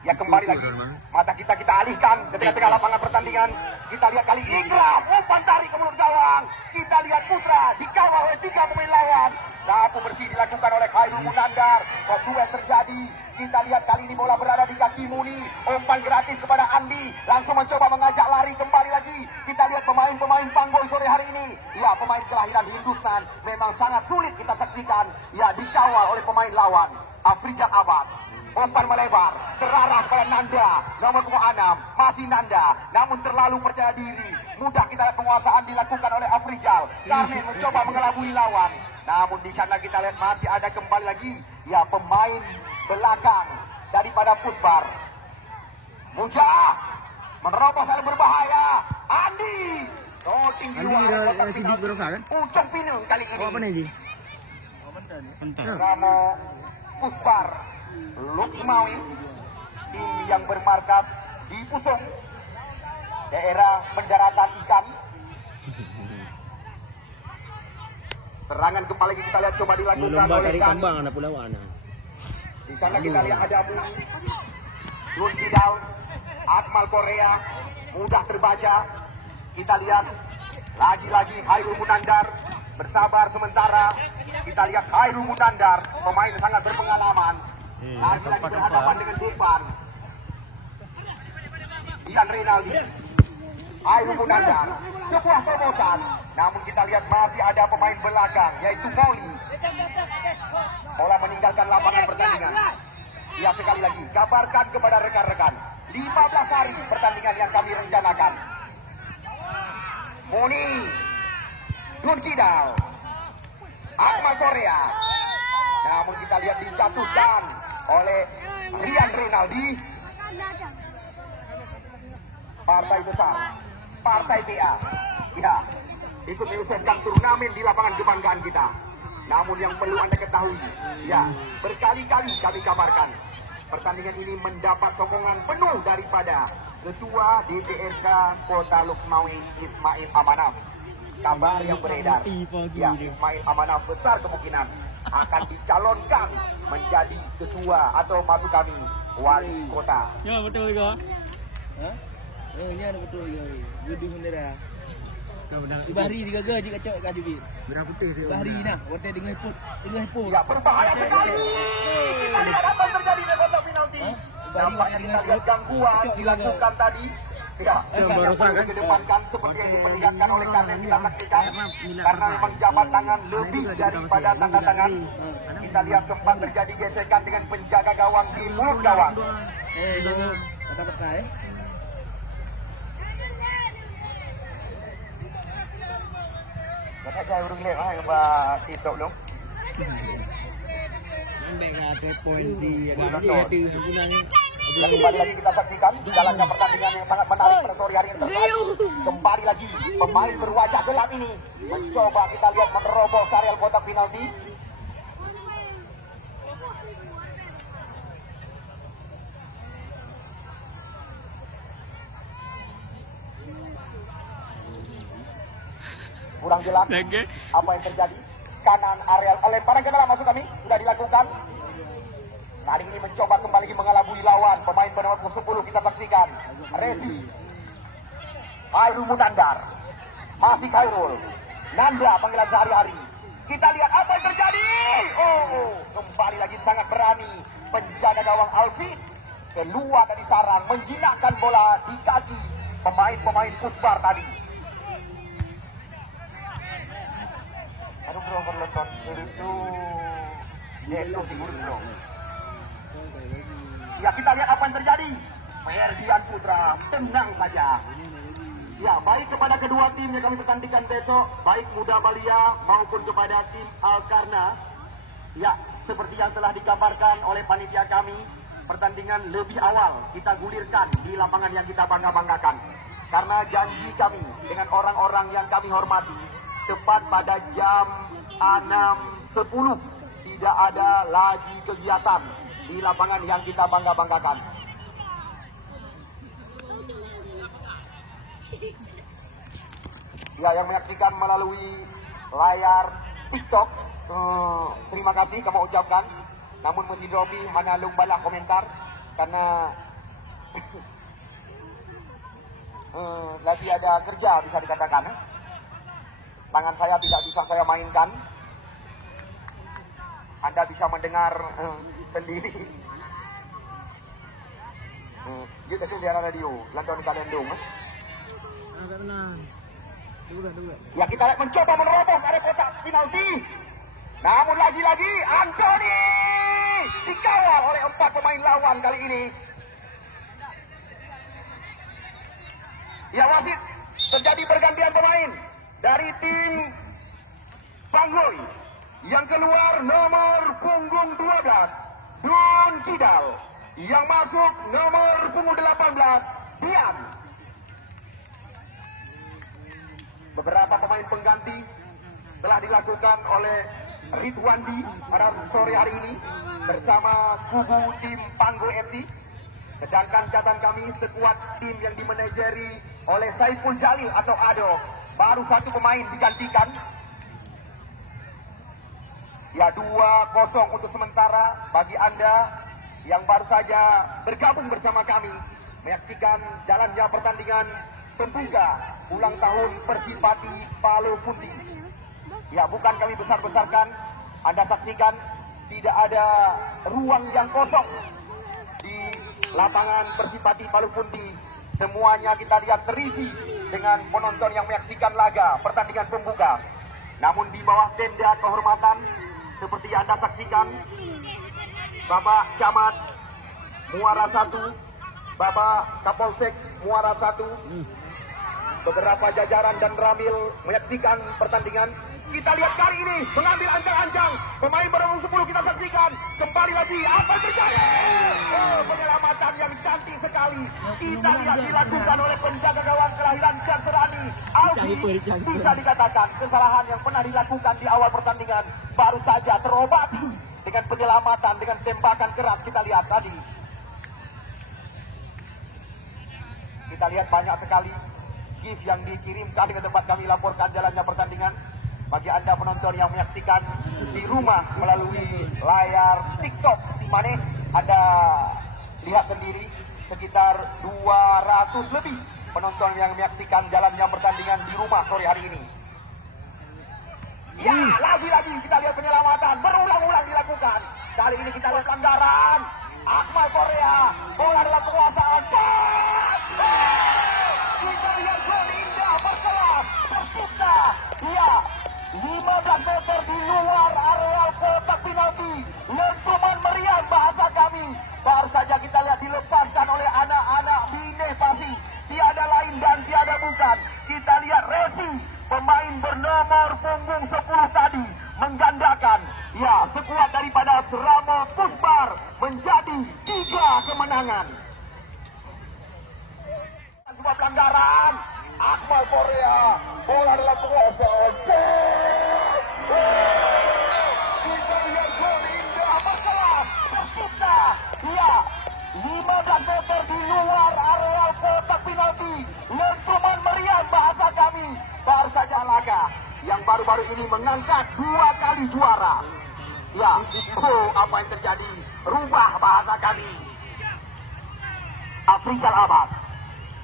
Ya, kembali lagi. Mata kita alihkan ke tengah-tengah lapangan pertandingan. Kita lihat kali ini Ikram, umpan tarik ke mulut gawang. Kita lihat Putra dikawal oleh 3 pemain lawan. Sapu bersih dilakukan oleh Khairul Munandar. Duel terjadi. Kita lihat kali ini bola berada di kaki Muni. Umpan gratis kepada Andi. Langsung mencoba mengajak lari kembali lagi. Kita lihat pemain-pemain Panggoi sore hari ini. Ya, pemain kelahiran Hindustan. Memang sangat sulit kita saksikan. Ya, dikawal oleh pemain lawan. Afrizal Abbas. Umpan melebar, terarah pada Nanda, nomor punggung 6, masih Nanda, namun terlalu percaya diri. Mudah kita lihat penguasaan dilakukan oleh Afrizal. Karnin mencoba mengelabui lawan, namun di sana kita lihat masih ada kembali lagi, ya, pemain belakang daripada Pusbar. Muja menerobos lalu berbahaya. Andi, tinggi luar kotak penalti. Ucok Pinung kali ini. Ramo Pusbar. Luxmawi, tim yang bermarkas di Pusong, daerah pendaratan ikan. Serangan kembali kita lihat coba dilakukan oleh Dani. Di sana kita lihat ada Yun Kidal, Akmal Korea, mudah terbaca. Kita lihat lagi-lagi Khairul Munandar, bersabar sementara. Kita lihat Khairul Munandar, pemain sangat berpengalaman. Lagi-lagi berhadapan dengan Deban. Dian Rinaldi, Khairul Munandar, sebuah terobosan. Namun kita lihat masih ada pemain belakang, yaitu Mauli. Bola meninggalkan lapangan pertandingan. Ya, sekali lagi, kabarkan kepada rekan-rekan. 15 hari pertandingan yang kami rencanakan. Muni, Yun Kidal, Akmal Korea. Namun kita lihat dijatuhkan oleh Rian Rinaldi. Partai besar, Partai PA. ya, ikut menyukseskan turnamen di lapangan kebanggaan kita. Namun yang perlu Anda ketahui, ya, berkali-kali kami kabarkan, pertandingan ini mendapat sokongan penuh daripada Ketua DPRK Kota Luxmawi Ismail Amanaf. Kabar yang beredar, ya, Ismail Amanaf besar kemungkinan akan dicalonkan menjadi ketua atau maksud kami wali kota. Ya betul juga. Hah? Ini ada betul ya. Budi bendera. Bahari tiga gaji kacau kadi bi. Merah putih tu. Bahari nah, hotel dengan put, dengan put. Ya, berbahaya sekali. Kita lihat apa yang terjadi di kotak penalti. Nampaknya kita lihat gangguan dilakukan tadi. Ya, yang perlu dikedepankan seperti yang diperlihatkan oleh Karnen kita saksikan. Karena memang jabat tangan lebih daripada tangga tangan. Kita lihat sempat terjadi gesekan dengan penjaga gawang di mulut gawang. Kata-kata Kata saya urung lewat Mbak Tito dong. Dan kembali lagi kita saksikan jalannya pertandingan yang sangat menarik pada sore hari yang terjadi. Kembali lagi pemain berwajah gelap ini mencoba kita lihat menerobos areal kotak penalti. Kurang jelas apa yang terjadi. Kanan areal lemparan ke dalam masuk kami sudah dilakukan. Kali ini mencoba kembali mengelabui lawan. Pemain bernomor 10 kita saksikan. Rezi, Khairul Munandar, masih Khairul, Nanda panggilan sehari-hari. Kita lihat apa yang terjadi. Oh, kembali lagi sangat berani penjaga gawang Alfi keluar dari sarang menjinakkan bola di kaki pemain-pemain Pusbar tadi. Aduh bro, berlontot itu jatuh di bro. Ya, kita lihat apa yang terjadi. Ferdian Putra tenang saja. Ya, baik kepada kedua tim yang kami pertandingkan besok, baik Muda Balia maupun kepada tim Alkarna. Ya, seperti yang telah dikabarkan oleh panitia kami, pertandingan lebih awal kita gulirkan di lapangan yang kita bangga-banggakan. Karena janji kami dengan orang-orang yang kami hormati, tepat pada jam 6.10 tidak ada lagi kegiatan di lapangan yang kita bangga-banggakan. Ya, yang menyaksikan melalui layar TikTok, terima kasih kami ucapkan. Namun Mesin Robi hanya lumbalah komentar karena lagi ada kerja bisa dikatakan. Tangan saya tidak bisa saya mainkan. Anda bisa mendengar sendiri. Gitu sih siaran radio, lantaran kalian dong. Ya, kita mencoba menerobos area kotak penalti. Namun lagi-lagi Anthony dikawal oleh 4 pemain lawan kali ini. Ya, wasit terjadi pergantian pemain dari tim Panggoy. Yang keluar nomor punggung 12 Dun Kidal. Yang masuk nomor punggung 18 Dian. Beberapa pemain pengganti telah dilakukan oleh Ridwandi pada sore hari ini bersama kubu tim Panggoy FC. Sedangkan catatan kami sekuat tim yang dimanajeri oleh Saiful Jalil atau Ado, baru 1 pemain digantikan. Ya, 2-0 untuk sementara bagi Anda yang baru saja bergabung bersama kami menyaksikan jalannya pertandingan pembuka ulang tahun Persipati Palo Pundi. Ya, bukan kami besar-besarkan, Anda saksikan tidak ada ruang yang kosong di lapangan Persipati Palo Pundi. Semuanya kita lihat terisi dengan penonton yang menyaksikan laga pertandingan pembuka. Namun di bawah tenda kehormatan seperti yang Anda saksikan, Bapak Camat Muara 1, Bapak Kapolsek Muara 1, beberapa jajaran dan ramil menyaksikan pertandingan. Kita lihat kali ini mengambil ancang-ancang. Pemain bernomor 10 kita saksikan. Kembali lagi. Apa yang terjadi? Oh, penyelamatan yang cantik sekali. Kita lihat dilakukan oleh penjaga gawang kelahiran Canterani. Alfi, bisa dikatakan kesalahan yang pernah dilakukan di awal pertandingan baru saja terobati dengan penyelamatan, dengan tembakan keras. Kita lihat tadi. Kita lihat banyak sekali GIF yang dikirimkan ke tempat kami laporkan jalannya pertandingan. Bagi Anda penonton yang menyaksikan di rumah melalui layar TikTok Simane, Anda lihat sendiri sekitar 200 lebih penonton yang menyaksikan jalannya pertandingan di rumah sore hari ini. Ya, lagi-lagi kita lihat penyelamatan berulang-ulang dilakukan. Kali ini kita lihat pelanggaran. Akmal Korea, bola dalam penguasaan. Kita lihat gol indah berkelas, tercipta. Ya, 15 meter di luar areal kotak penalti. Lentuman meriam bahasa kami. Baru saja kita lihat dilepaskan oleh anak-anak Bine Pasi. Tiada lain dan tiada bukan. Kita lihat Resi, pemain bernomor punggung 10 tadi, menggandakan. Ya, sekuat daripada Seramo Pusbar menjadi 3 kemenangan. Sebuah pelanggaran. Akmal Korea, bola dalam penguasaan. Kita lihat gol indah berkelas, tercipta. Ya, 15 meter di luar areal kotak penalti. Lentuman meriam bahasa kami. Baru saja laga yang baru-baru ini mengangkat 2 kali juara. Ya, apa yang terjadi? Rubah bahasa kami. Afrizal Abbas,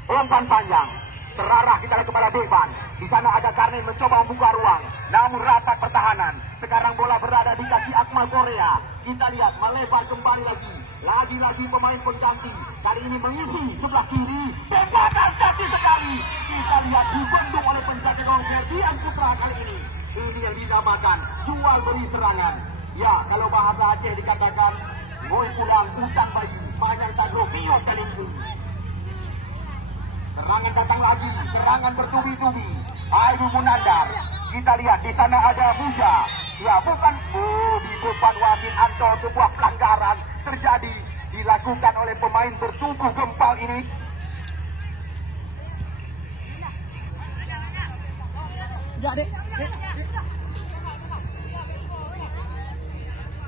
umpan panjang. Terarah kita lihat kepada Devan. Di sana ada Karnin mencoba membuka ruang, namun rapat pertahanan. Sekarang bola berada di kaki Akmal Korea. Kita lihat melebar kembali lagi. Lagi-lagi pemain pengganti. Kali ini mengisi sebelah kiri. Tembakan kaki sekali. Kita lihat dibendung oleh penjaga gawang Ferdian Putra kali ini. Ini yang dinamakan jual beli serangan. Ya, kalau bahasa Aceh dikatakan Boy pulang utang bayi, panjang tagro piot kalingku. Serangan datang lagi, serangan bertubi-tubi. Aidu Munandar. Kita lihat di sana ada Muja. Ya, bukan di depan wasit Anto, sebuah pelanggaran terjadi dilakukan oleh pemain bertubuh gempal ini.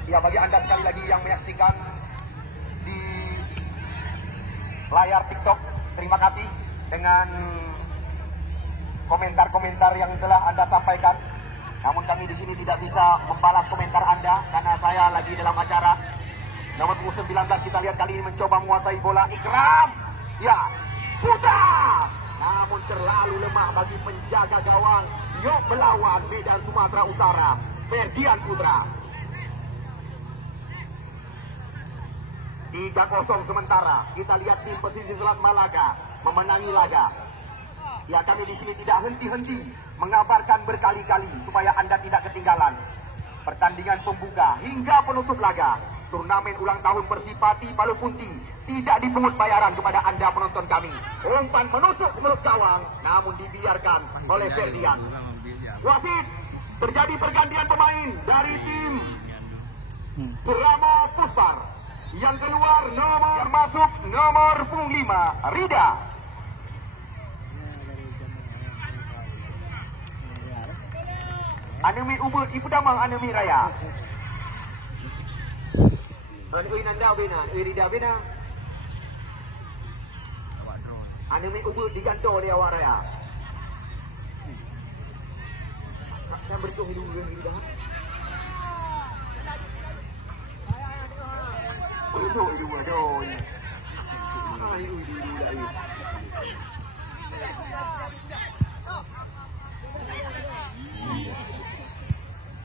Ya, bagi Anda sekali lagi yang menyaksikan di layar TikTok, terima kasih dengan komentar-komentar yang telah Anda sampaikan. Namun kami di sini tidak bisa membalas komentar Anda karena saya lagi dalam acara. Nomor 19 kita lihat kali ini mencoba menguasai bola. Ikram, ya, Putra. Namun terlalu lemah bagi penjaga gawang Yok Belawan Medan Sumatera Utara, Ferdian Putra. 3-0 sementara. Kita lihat tim pesisir Selat Malaka memenangi laga. Ya, kami di sini tidak henti-henti mengabarkan berkali-kali supaya Anda tidak ketinggalan pertandingan pembuka hingga penutup laga. Turnamen ulang tahun Persipati Palu Punti tidak dipungut bayaran kepada Anda penonton kami. Umpan menusuk mulut gawang namun dibiarkan oleh Ferdian. Wasit, terjadi pergantian pemain dari tim Seramo Pusbar. Yang keluar masuk nomor 5 Rida. Anemi ubud ibu damang anemi raya. Anu nanda bina, Rida bina. Anemi ubud diganto oleh awak raya. Saya bertemu dulu Rida.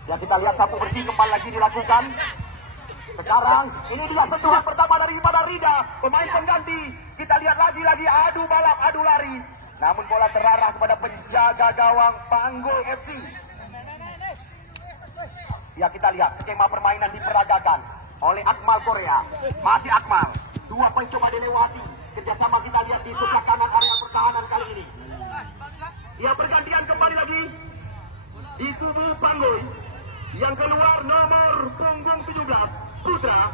Ya, kita lihat sapu bersih kembali lagi dilakukan. Sekarang ini dia sentuhan pertama daripada Rida, pemain pengganti. Kita lihat lagi-lagi adu balap, adu lari. Namun bola terarah kepada penjaga gawang Panggul FC. Ya, kita lihat skema permainan diperagakan oleh Akmal Korea. Masih Akmal. 2 poin coba dilewati. Kerjasama kita lihat di sebelah kanan area pertahanan kali ini. Ya, pergantian kembali lagi. di kubu Panggui. Yang keluar nomor punggung 17 Putra.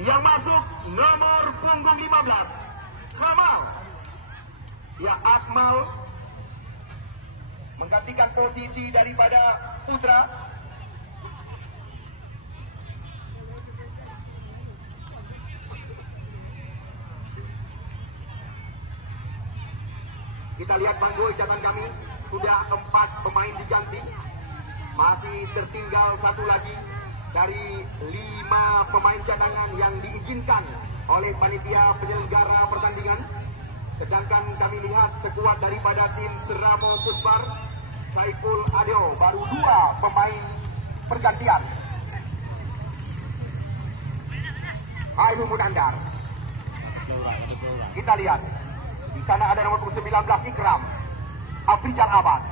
Yang masuk nomor punggung 15 Kamal. Ya, Akmal menggantikan posisi daripada Putra. Kita lihat Panggui catatan kami sudah 4 pemain diganti. Masih tertinggal 1 lagi dari 5 pemain cadangan yang diizinkan oleh panitia penyelenggara pertandingan. Sedangkan kami lihat sekuat daripada tim Seramo Pusbar, Saiful Adeo, baru 2 pemain pergantian. Ailu Munandar. Kita lihat di sana ada nomor 19 Ikram, Afrizal Abad.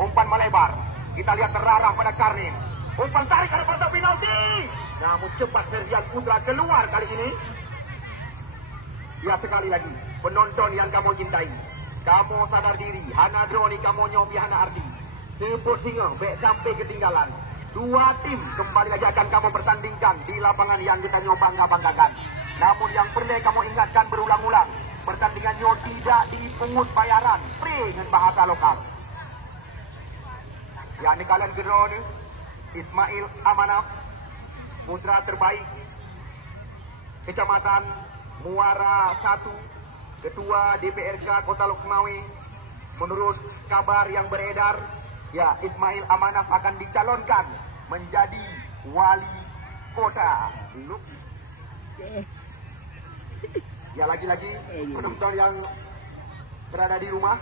Umpan melebar. Kita lihat terarah pada Karnin. Umpan tarik ke depan penalti. Namun cepat Ferdian Putra keluar kali ini. Ya, sekali lagi penonton yang kamu cintai, kamu sadar diri, hana droni kamu nyobi hana arti. Sebut singa, bek sampai ketinggalan. 2 tim kembali lagi akan kamu pertandingkan di lapangan yang kita bangga-banggakan. Namun yang perlu kamu ingatkan berulang-ulang, pertandingannya tidak dipungut bayaran, free dengan bahasa lokal. Ya, ini kalian gedor ni Ismail Amanaf, putra terbaik Kecamatan Muara 1, Ketua DPRK Kota Lok Sumawe. Menurut kabar yang beredar, ya, Ismail Amanaf akan dicalonkan menjadi wali kota. Ya, lagi-lagi penonton yang berada di rumah,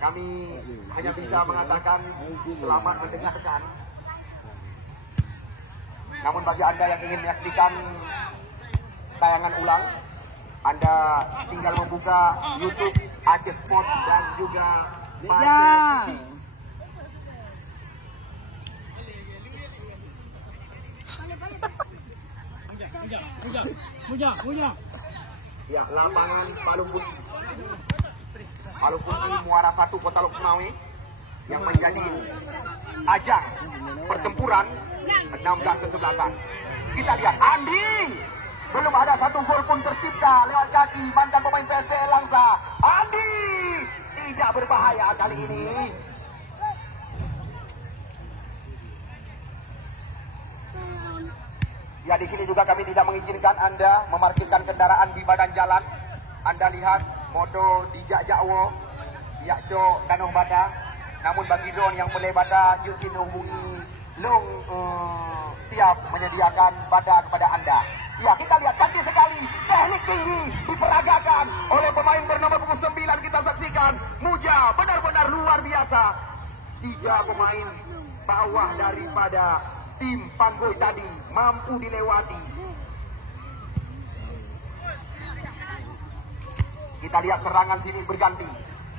kami hanya bisa mengatakan selamat mendengarkan. Namun bagi Anda yang ingin menyaksikan tayangan ulang, Anda tinggal membuka YouTube Aceh Sport dan juga MyTV. Ya, lapangan Palu Putih. Palu Putih Muara 1 Kota Lok Sumawe yang menjadi ajang pertempuran 16-11. Kita lihat Andi. Belum ada 1 gol pun tercipta lewat kaki mantan pemain PSPL Langsa. Andi tidak berbahaya kali ini. Ya, di sini juga kami tidak mengizinkan Anda memarkirkan kendaraan di badan jalan. Anda lihat moto di Jakjakwo, Yakco Kanoh Bada. Namun bagi drone yang boleh bada, yuk sini hubungi Long siap menyediakan bada kepada Anda. Ya, kita lihat cantik sekali, teknik tinggi diperagakan oleh pemain bernama punggung 9. Kita saksikan Muja, benar-benar luar biasa. 3 pemain bawah daripada tim Panggui tadi mampu dilewati. Kita lihat serangan sini berganti,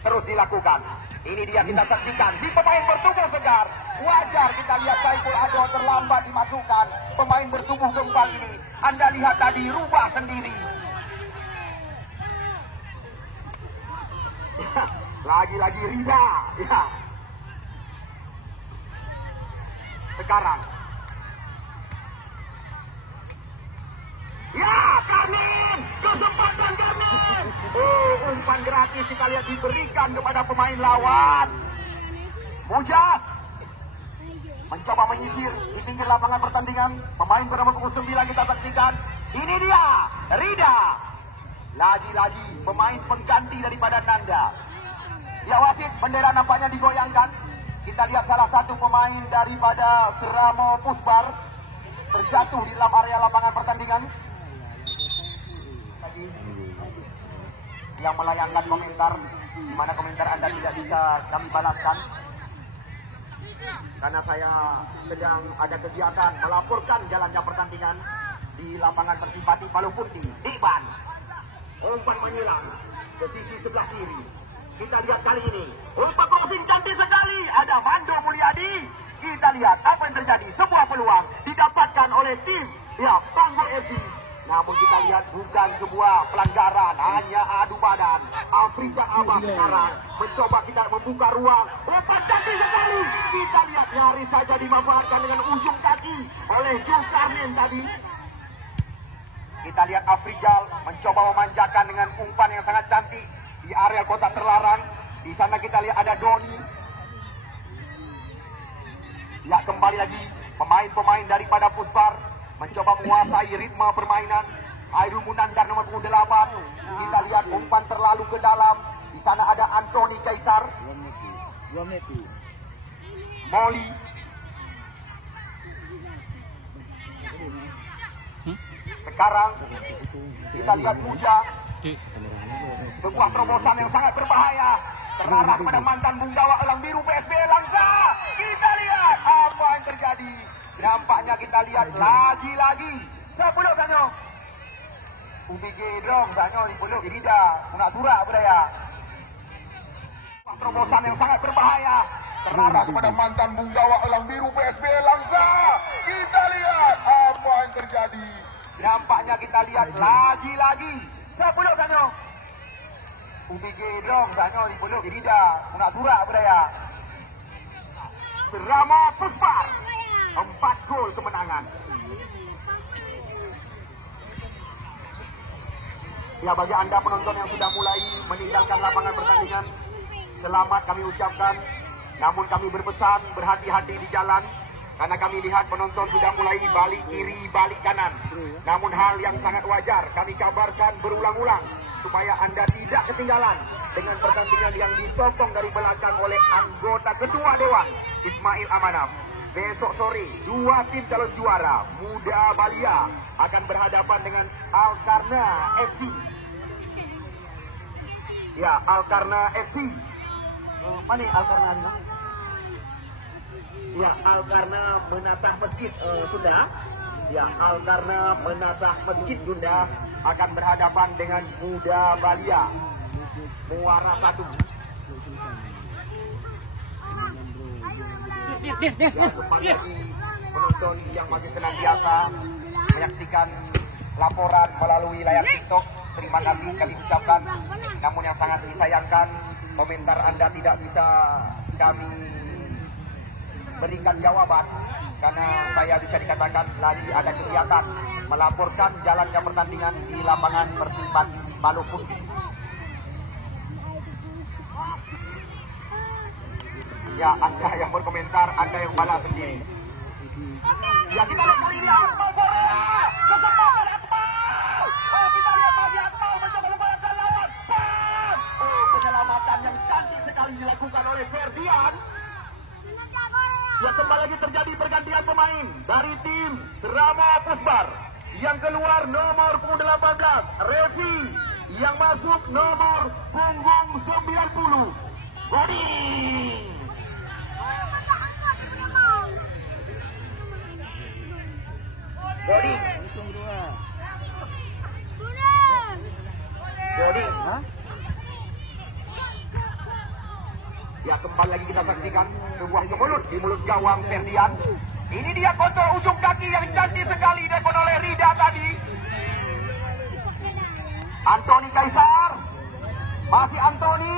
terus dilakukan. Ini dia kita saksikan, si pemain bertubuh segar. Wajar kita lihat Saiful Ado terlambat dimasukkan. Pemain bertubuh gempal ini, Anda lihat tadi rubah sendiri. Lagi-lagi Rida. Ya. Sekarang. Ya, Karnin, kesempatan Karnin. Oh, umpan gratis kita lihat diberikan kepada pemain lawan. Mujad mencoba menyisir di pinggir lapangan pertandingan. Pemain bernama punggung 9 kita saksikan. Ini dia, Rida. Lagi-lagi pemain pengganti daripada Nanda. Ya, wasit, bendera nampaknya digoyangkan. Kita lihat salah satu pemain daripada Seramo Pusbar terjatuh di dalam area lapangan pertandingan. Yang melayangkan komentar, di mana komentar Anda tidak bisa kami balaskan karena saya sedang ada kegiatan melaporkan jalannya pertandingan di lapangan Persipati Palu Putih. Iban umpan menyilang ke sisi sebelah kiri. Kita lihat kali ini umpan crossing cantik sekali, ada Mando Mulyadi. Kita lihat apa yang terjadi, sebuah peluang didapatkan oleh tim Panggui FC. Namun kita lihat bukan sebuah pelanggaran, hanya adu badan. Afrizal Abbas sekarang mencoba kita membuka ruang. Umpan cantik sekali. Kita lihat nyaris saja dimanfaatkan dengan ujung kaki oleh Zulkarnain tadi. Kita lihat Afrizal mencoba memanjakan dengan umpan yang sangat cantik di area kotak terlarang. Di sana kita lihat ada Doni. Ya, kembali lagi pemain-pemain daripada Pusbar mencoba menguasai ritme permainan. Hairul Munandar nomor 8. Kita lihat umpan terlalu ke dalam. Di sana ada Anthony Kaisar. 2 menit. Molly. Sekarang kita lihat Puja. Sebuah terobosan yang sangat berbahaya. Terarah kepada mantan Bunggawa Elang Biru PSB Langsa. Kita lihat apa yang terjadi. Nampaknya kita lihat lagi-lagi. Sepuluh sanyo. UBG dong sanyo dipuluk. Ini dah. Nak turak budaya. Terobosan yang sangat berbahaya. Terarah kepada mantan Bunggawa Elang Biru PSB Langsa. Kita lihat apa yang terjadi. Nampaknya kita lihat lagi-lagi. Sepuluh sanyo. UBG dong sanyo dipuluk. Ini dah. Nak turak budaya. Drama Pusbar. 4 gol kemenangan. Ya, bagi Anda penonton yang sudah mulai meninggalkan lapangan pertandingan, selamat kami ucapkan. Namun kami berpesan berhati-hati di jalan, karena kami lihat penonton sudah mulai balik kiri, balik kanan. Namun hal yang sangat wajar kami kabarkan berulang-ulang supaya Anda tidak ketinggalan dengan pertandingan yang disokong dari belakang oleh anggota Ketua Dewan Ismail Amanaf. Besok sore, 2 tim calon juara Muda Balia akan berhadapan dengan Alkarna FC. Ya, Alkarna FC. Mana Alkarna ini? Ya, Alkarna menatah masjid Sunda. Ya, Alkarna menatah masjid Sunda akan berhadapan dengan Muda Balia. Muara Satu. Ya, kembali lagi penonton yang masih senantiasa menyaksikan laporan melalui layar TikTok. Terima kasih kami ucapkan. Namun yang sangat disayangkan, komentar Anda tidak bisa kami berikan jawaban karena saya bisa dikatakan lagi ada kegiatan melaporkan jalannya pertandingan di lapangan Persipati Balokunti. Ya, Anda yang berkomentar, Anda yang balas sendiri. Ya, kita lihat ini Akmal Korea. Kesempatan Akmal. Oh, kita lihat masih Akmal mencoba membalaskan lawan. Oh, penyelamatan yang cantik sekali dilakukan oleh Ferdian. Ya, kembali lagi terjadi pergantian pemain dari tim Serama Pusbar. Yang keluar nomor punggung 18, Revi. Yang masuk nomor punggung 90, Bodi. Bodi. Ya, kembali lagi kita saksikan sebuah kemulut di mulut gawang Ferdian. Ini dia kontrol ujung kaki yang cantik sekali dilakukan oleh Rida tadi. Anthony Kaisar. Masih Anthony.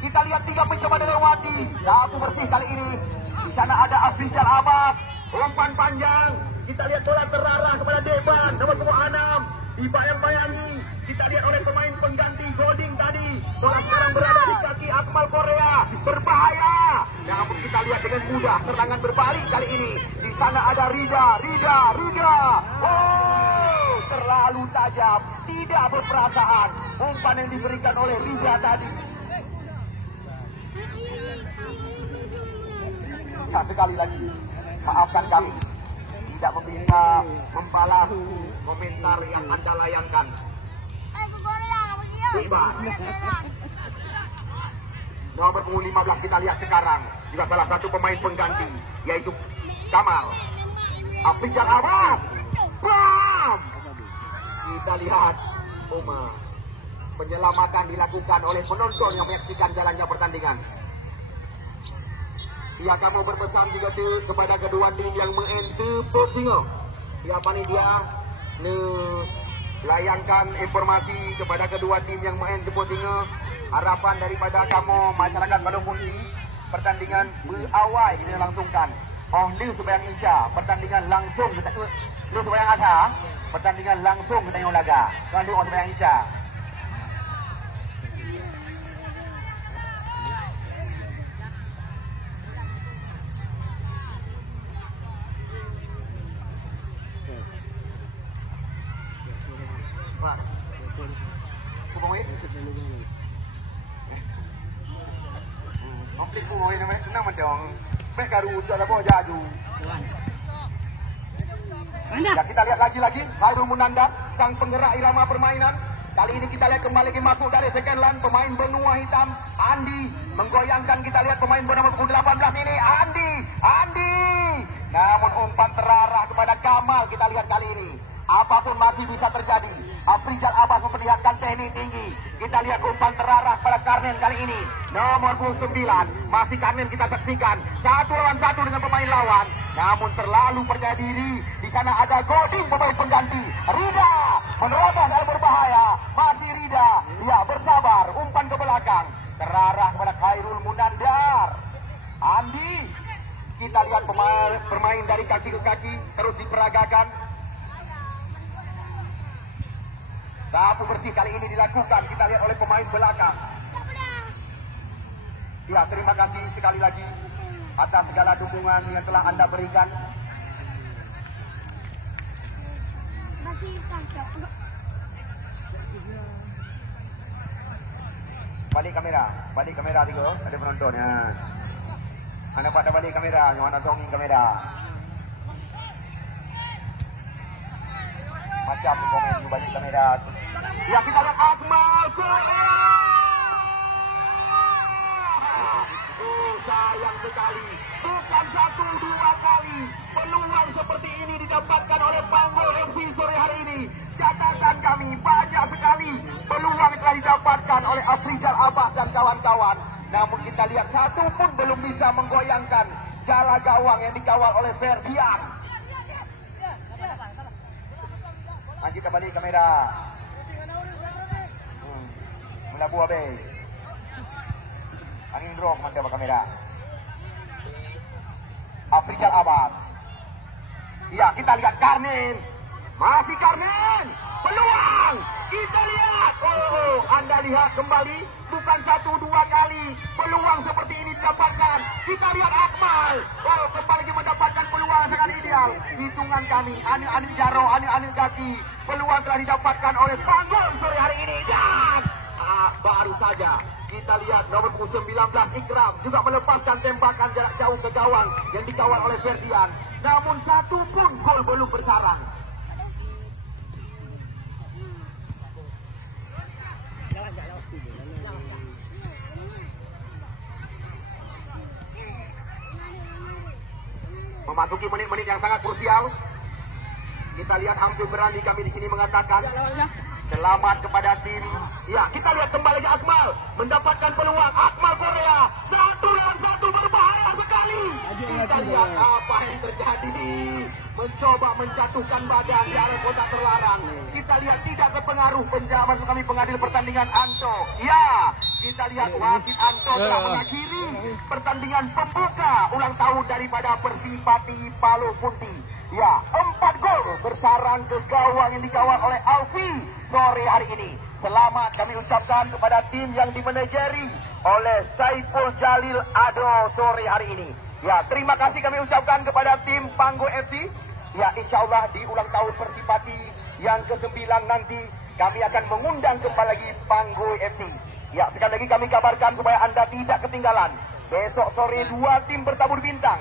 Kita lihat 3 mencoba dilewati. Sapu bersih kali ini. Di sana ada Afrizal Abbas. Umpan panjang. Kita lihat bola terarah kepada Deban nomor 26. Dibayang-bayangi. Kita lihat oleh pemain pengganti Goding tadi. Bola sekarang berada di kaki Akmal Korea. Berbahaya. Namun kita lihat dengan mudah serangan berbalik kali ini. Di sana ada Rida. Oh, terlalu tajam. Tidak berperasaan. Umpan yang diberikan oleh Rida tadi. Ya, sekali lagi, maafkan kami. Tidak bisa membalas komentar yang Anda layangkan. Bebas. Nomor punggung 15 kita lihat sekarang juga salah satu pemain pengganti, yaitu Kamal. Afrizal Abbas. Bam! Kita lihat penyelamatan dilakukan oleh penonton yang menyaksikan jalannya pertandingan. Ya, kamu berpesan juga kepada kedua tim yang mengente singo. Ya, panitia ne layangkan informasi kepada kedua tim yang main Jeput Tinga. Harapan daripada kamu masyarakat Balong Kunti, pertandingan berawal kita langsungkan. Oh, Liu Subayang Isya, pertandingan langsung kita Liu Subayang Asa, pertandingan langsung kita tengok laga. Tuan Liu Subayang Isya. Konflik boy namanya kenapa macam mereka rujuk apa jaju. Ya, kita lihat lagi-lagi Khairul Munandar, sang penggerak irama permainan. Kali ini kita lihat kembali lagi masuk dari second line pemain benua hitam Andi menggoyangkan. Kita lihat pemain bernomor 18 ini Andi. Namun umpan terarah kepada Kamal. Kita lihat kali ini apapun masih bisa terjadi. Afrizal Abbas memperlihatkan teknik tinggi. Kita lihat umpan terarah pada Karnen kali ini. Nomor 29 masih Karnen kita saksikan. 1 lawan 1 dengan pemain lawan. Namun terlalu percaya diri. Di sana ada Goding pemain pengganti. Rida menerobos dalam berbahaya. Masih Rida. Ya bersabar. Umpan ke belakang. Terarah kepada Khairul Munandar. Andi. Kita lihat bermain dari kaki ke kaki. Terus diperagakan. Sapu bersih kali ini dilakukan. Kita lihat oleh pemain belakang. Ya, terima kasih sekali lagi atas segala dukungan yang telah Anda berikan. Balik kamera tiga. Ada penonton ya. Anda pada balik kamera, yang mana tonging kamera. Macam komen balik kamera. Ya, kita lihat Akmal Korea. Oh, sayang sekali. Bukan 1-2 kali peluang seperti ini didapatkan oleh Panggul FC sore hari ini. Catatan kami banyak sekali peluang yang telah didapatkan oleh Afrizal Abbas dan kawan-kawan. Namun kita lihat satu pun belum bisa menggoyangkan jala gawang yang dikawal oleh Ferdian. Lanjut kembali kamera. Melabu habis. Angin drop mantap kamera. Afrizal Abbas. Ya, kita lihat Karnen. Masih Karnen. Peluang. Kita lihat. Oh, Anda lihat kembali. Bukan 1-2 kali peluang seperti ini didapatkan. Kita lihat Akmal. Oh, kembali lagi mendapatkan peluang sangat ideal. Hitungan kami. Anil Jaro, Anil Gati. Peluang telah didapatkan oleh Panggul sore hari ini. Dan baru saja kita lihat nomor 19 Ikram juga melepaskan tembakan jarak jauh ke gawang yang dikawal oleh Ferdian. Namun satu pun gol belum bersarang. Memasuki menit-menit yang sangat krusial. Kita lihat hampir berani kami di sini mengatakan selamat kepada tim. Ya, kita lihat kembali lagi Akmal mendapatkan peluang. Akmal Korea 1 lawan 1 berbahaya sekali. Kita lihat apa yang terjadi. Mencoba menjatuhkan badan di area kotak terlarang. Kita lihat tidak terpengaruh penjaman kami pengadil pertandingan Anto. Ya, kita lihat wasit Anto telah mengakhiri pertandingan pembuka ulang tahun daripada Persipati Balong Kunti. Ya, 4 gol bersarang ke gawang yang dikawal oleh Alfi sore hari ini. Selamat kami ucapkan kepada tim yang dimanajeri oleh Saiful Jalil Ado sore hari ini. Ya, terima kasih kami ucapkan kepada tim Panggul FC. Ya, insya Allah di ulang tahun Persipati yang ke-9 nanti kami akan mengundang kembali lagi Panggul FC. Ya, sekali lagi kami kabarkan supaya Anda tidak ketinggalan. Besok sore 2 tim bertabur bintang.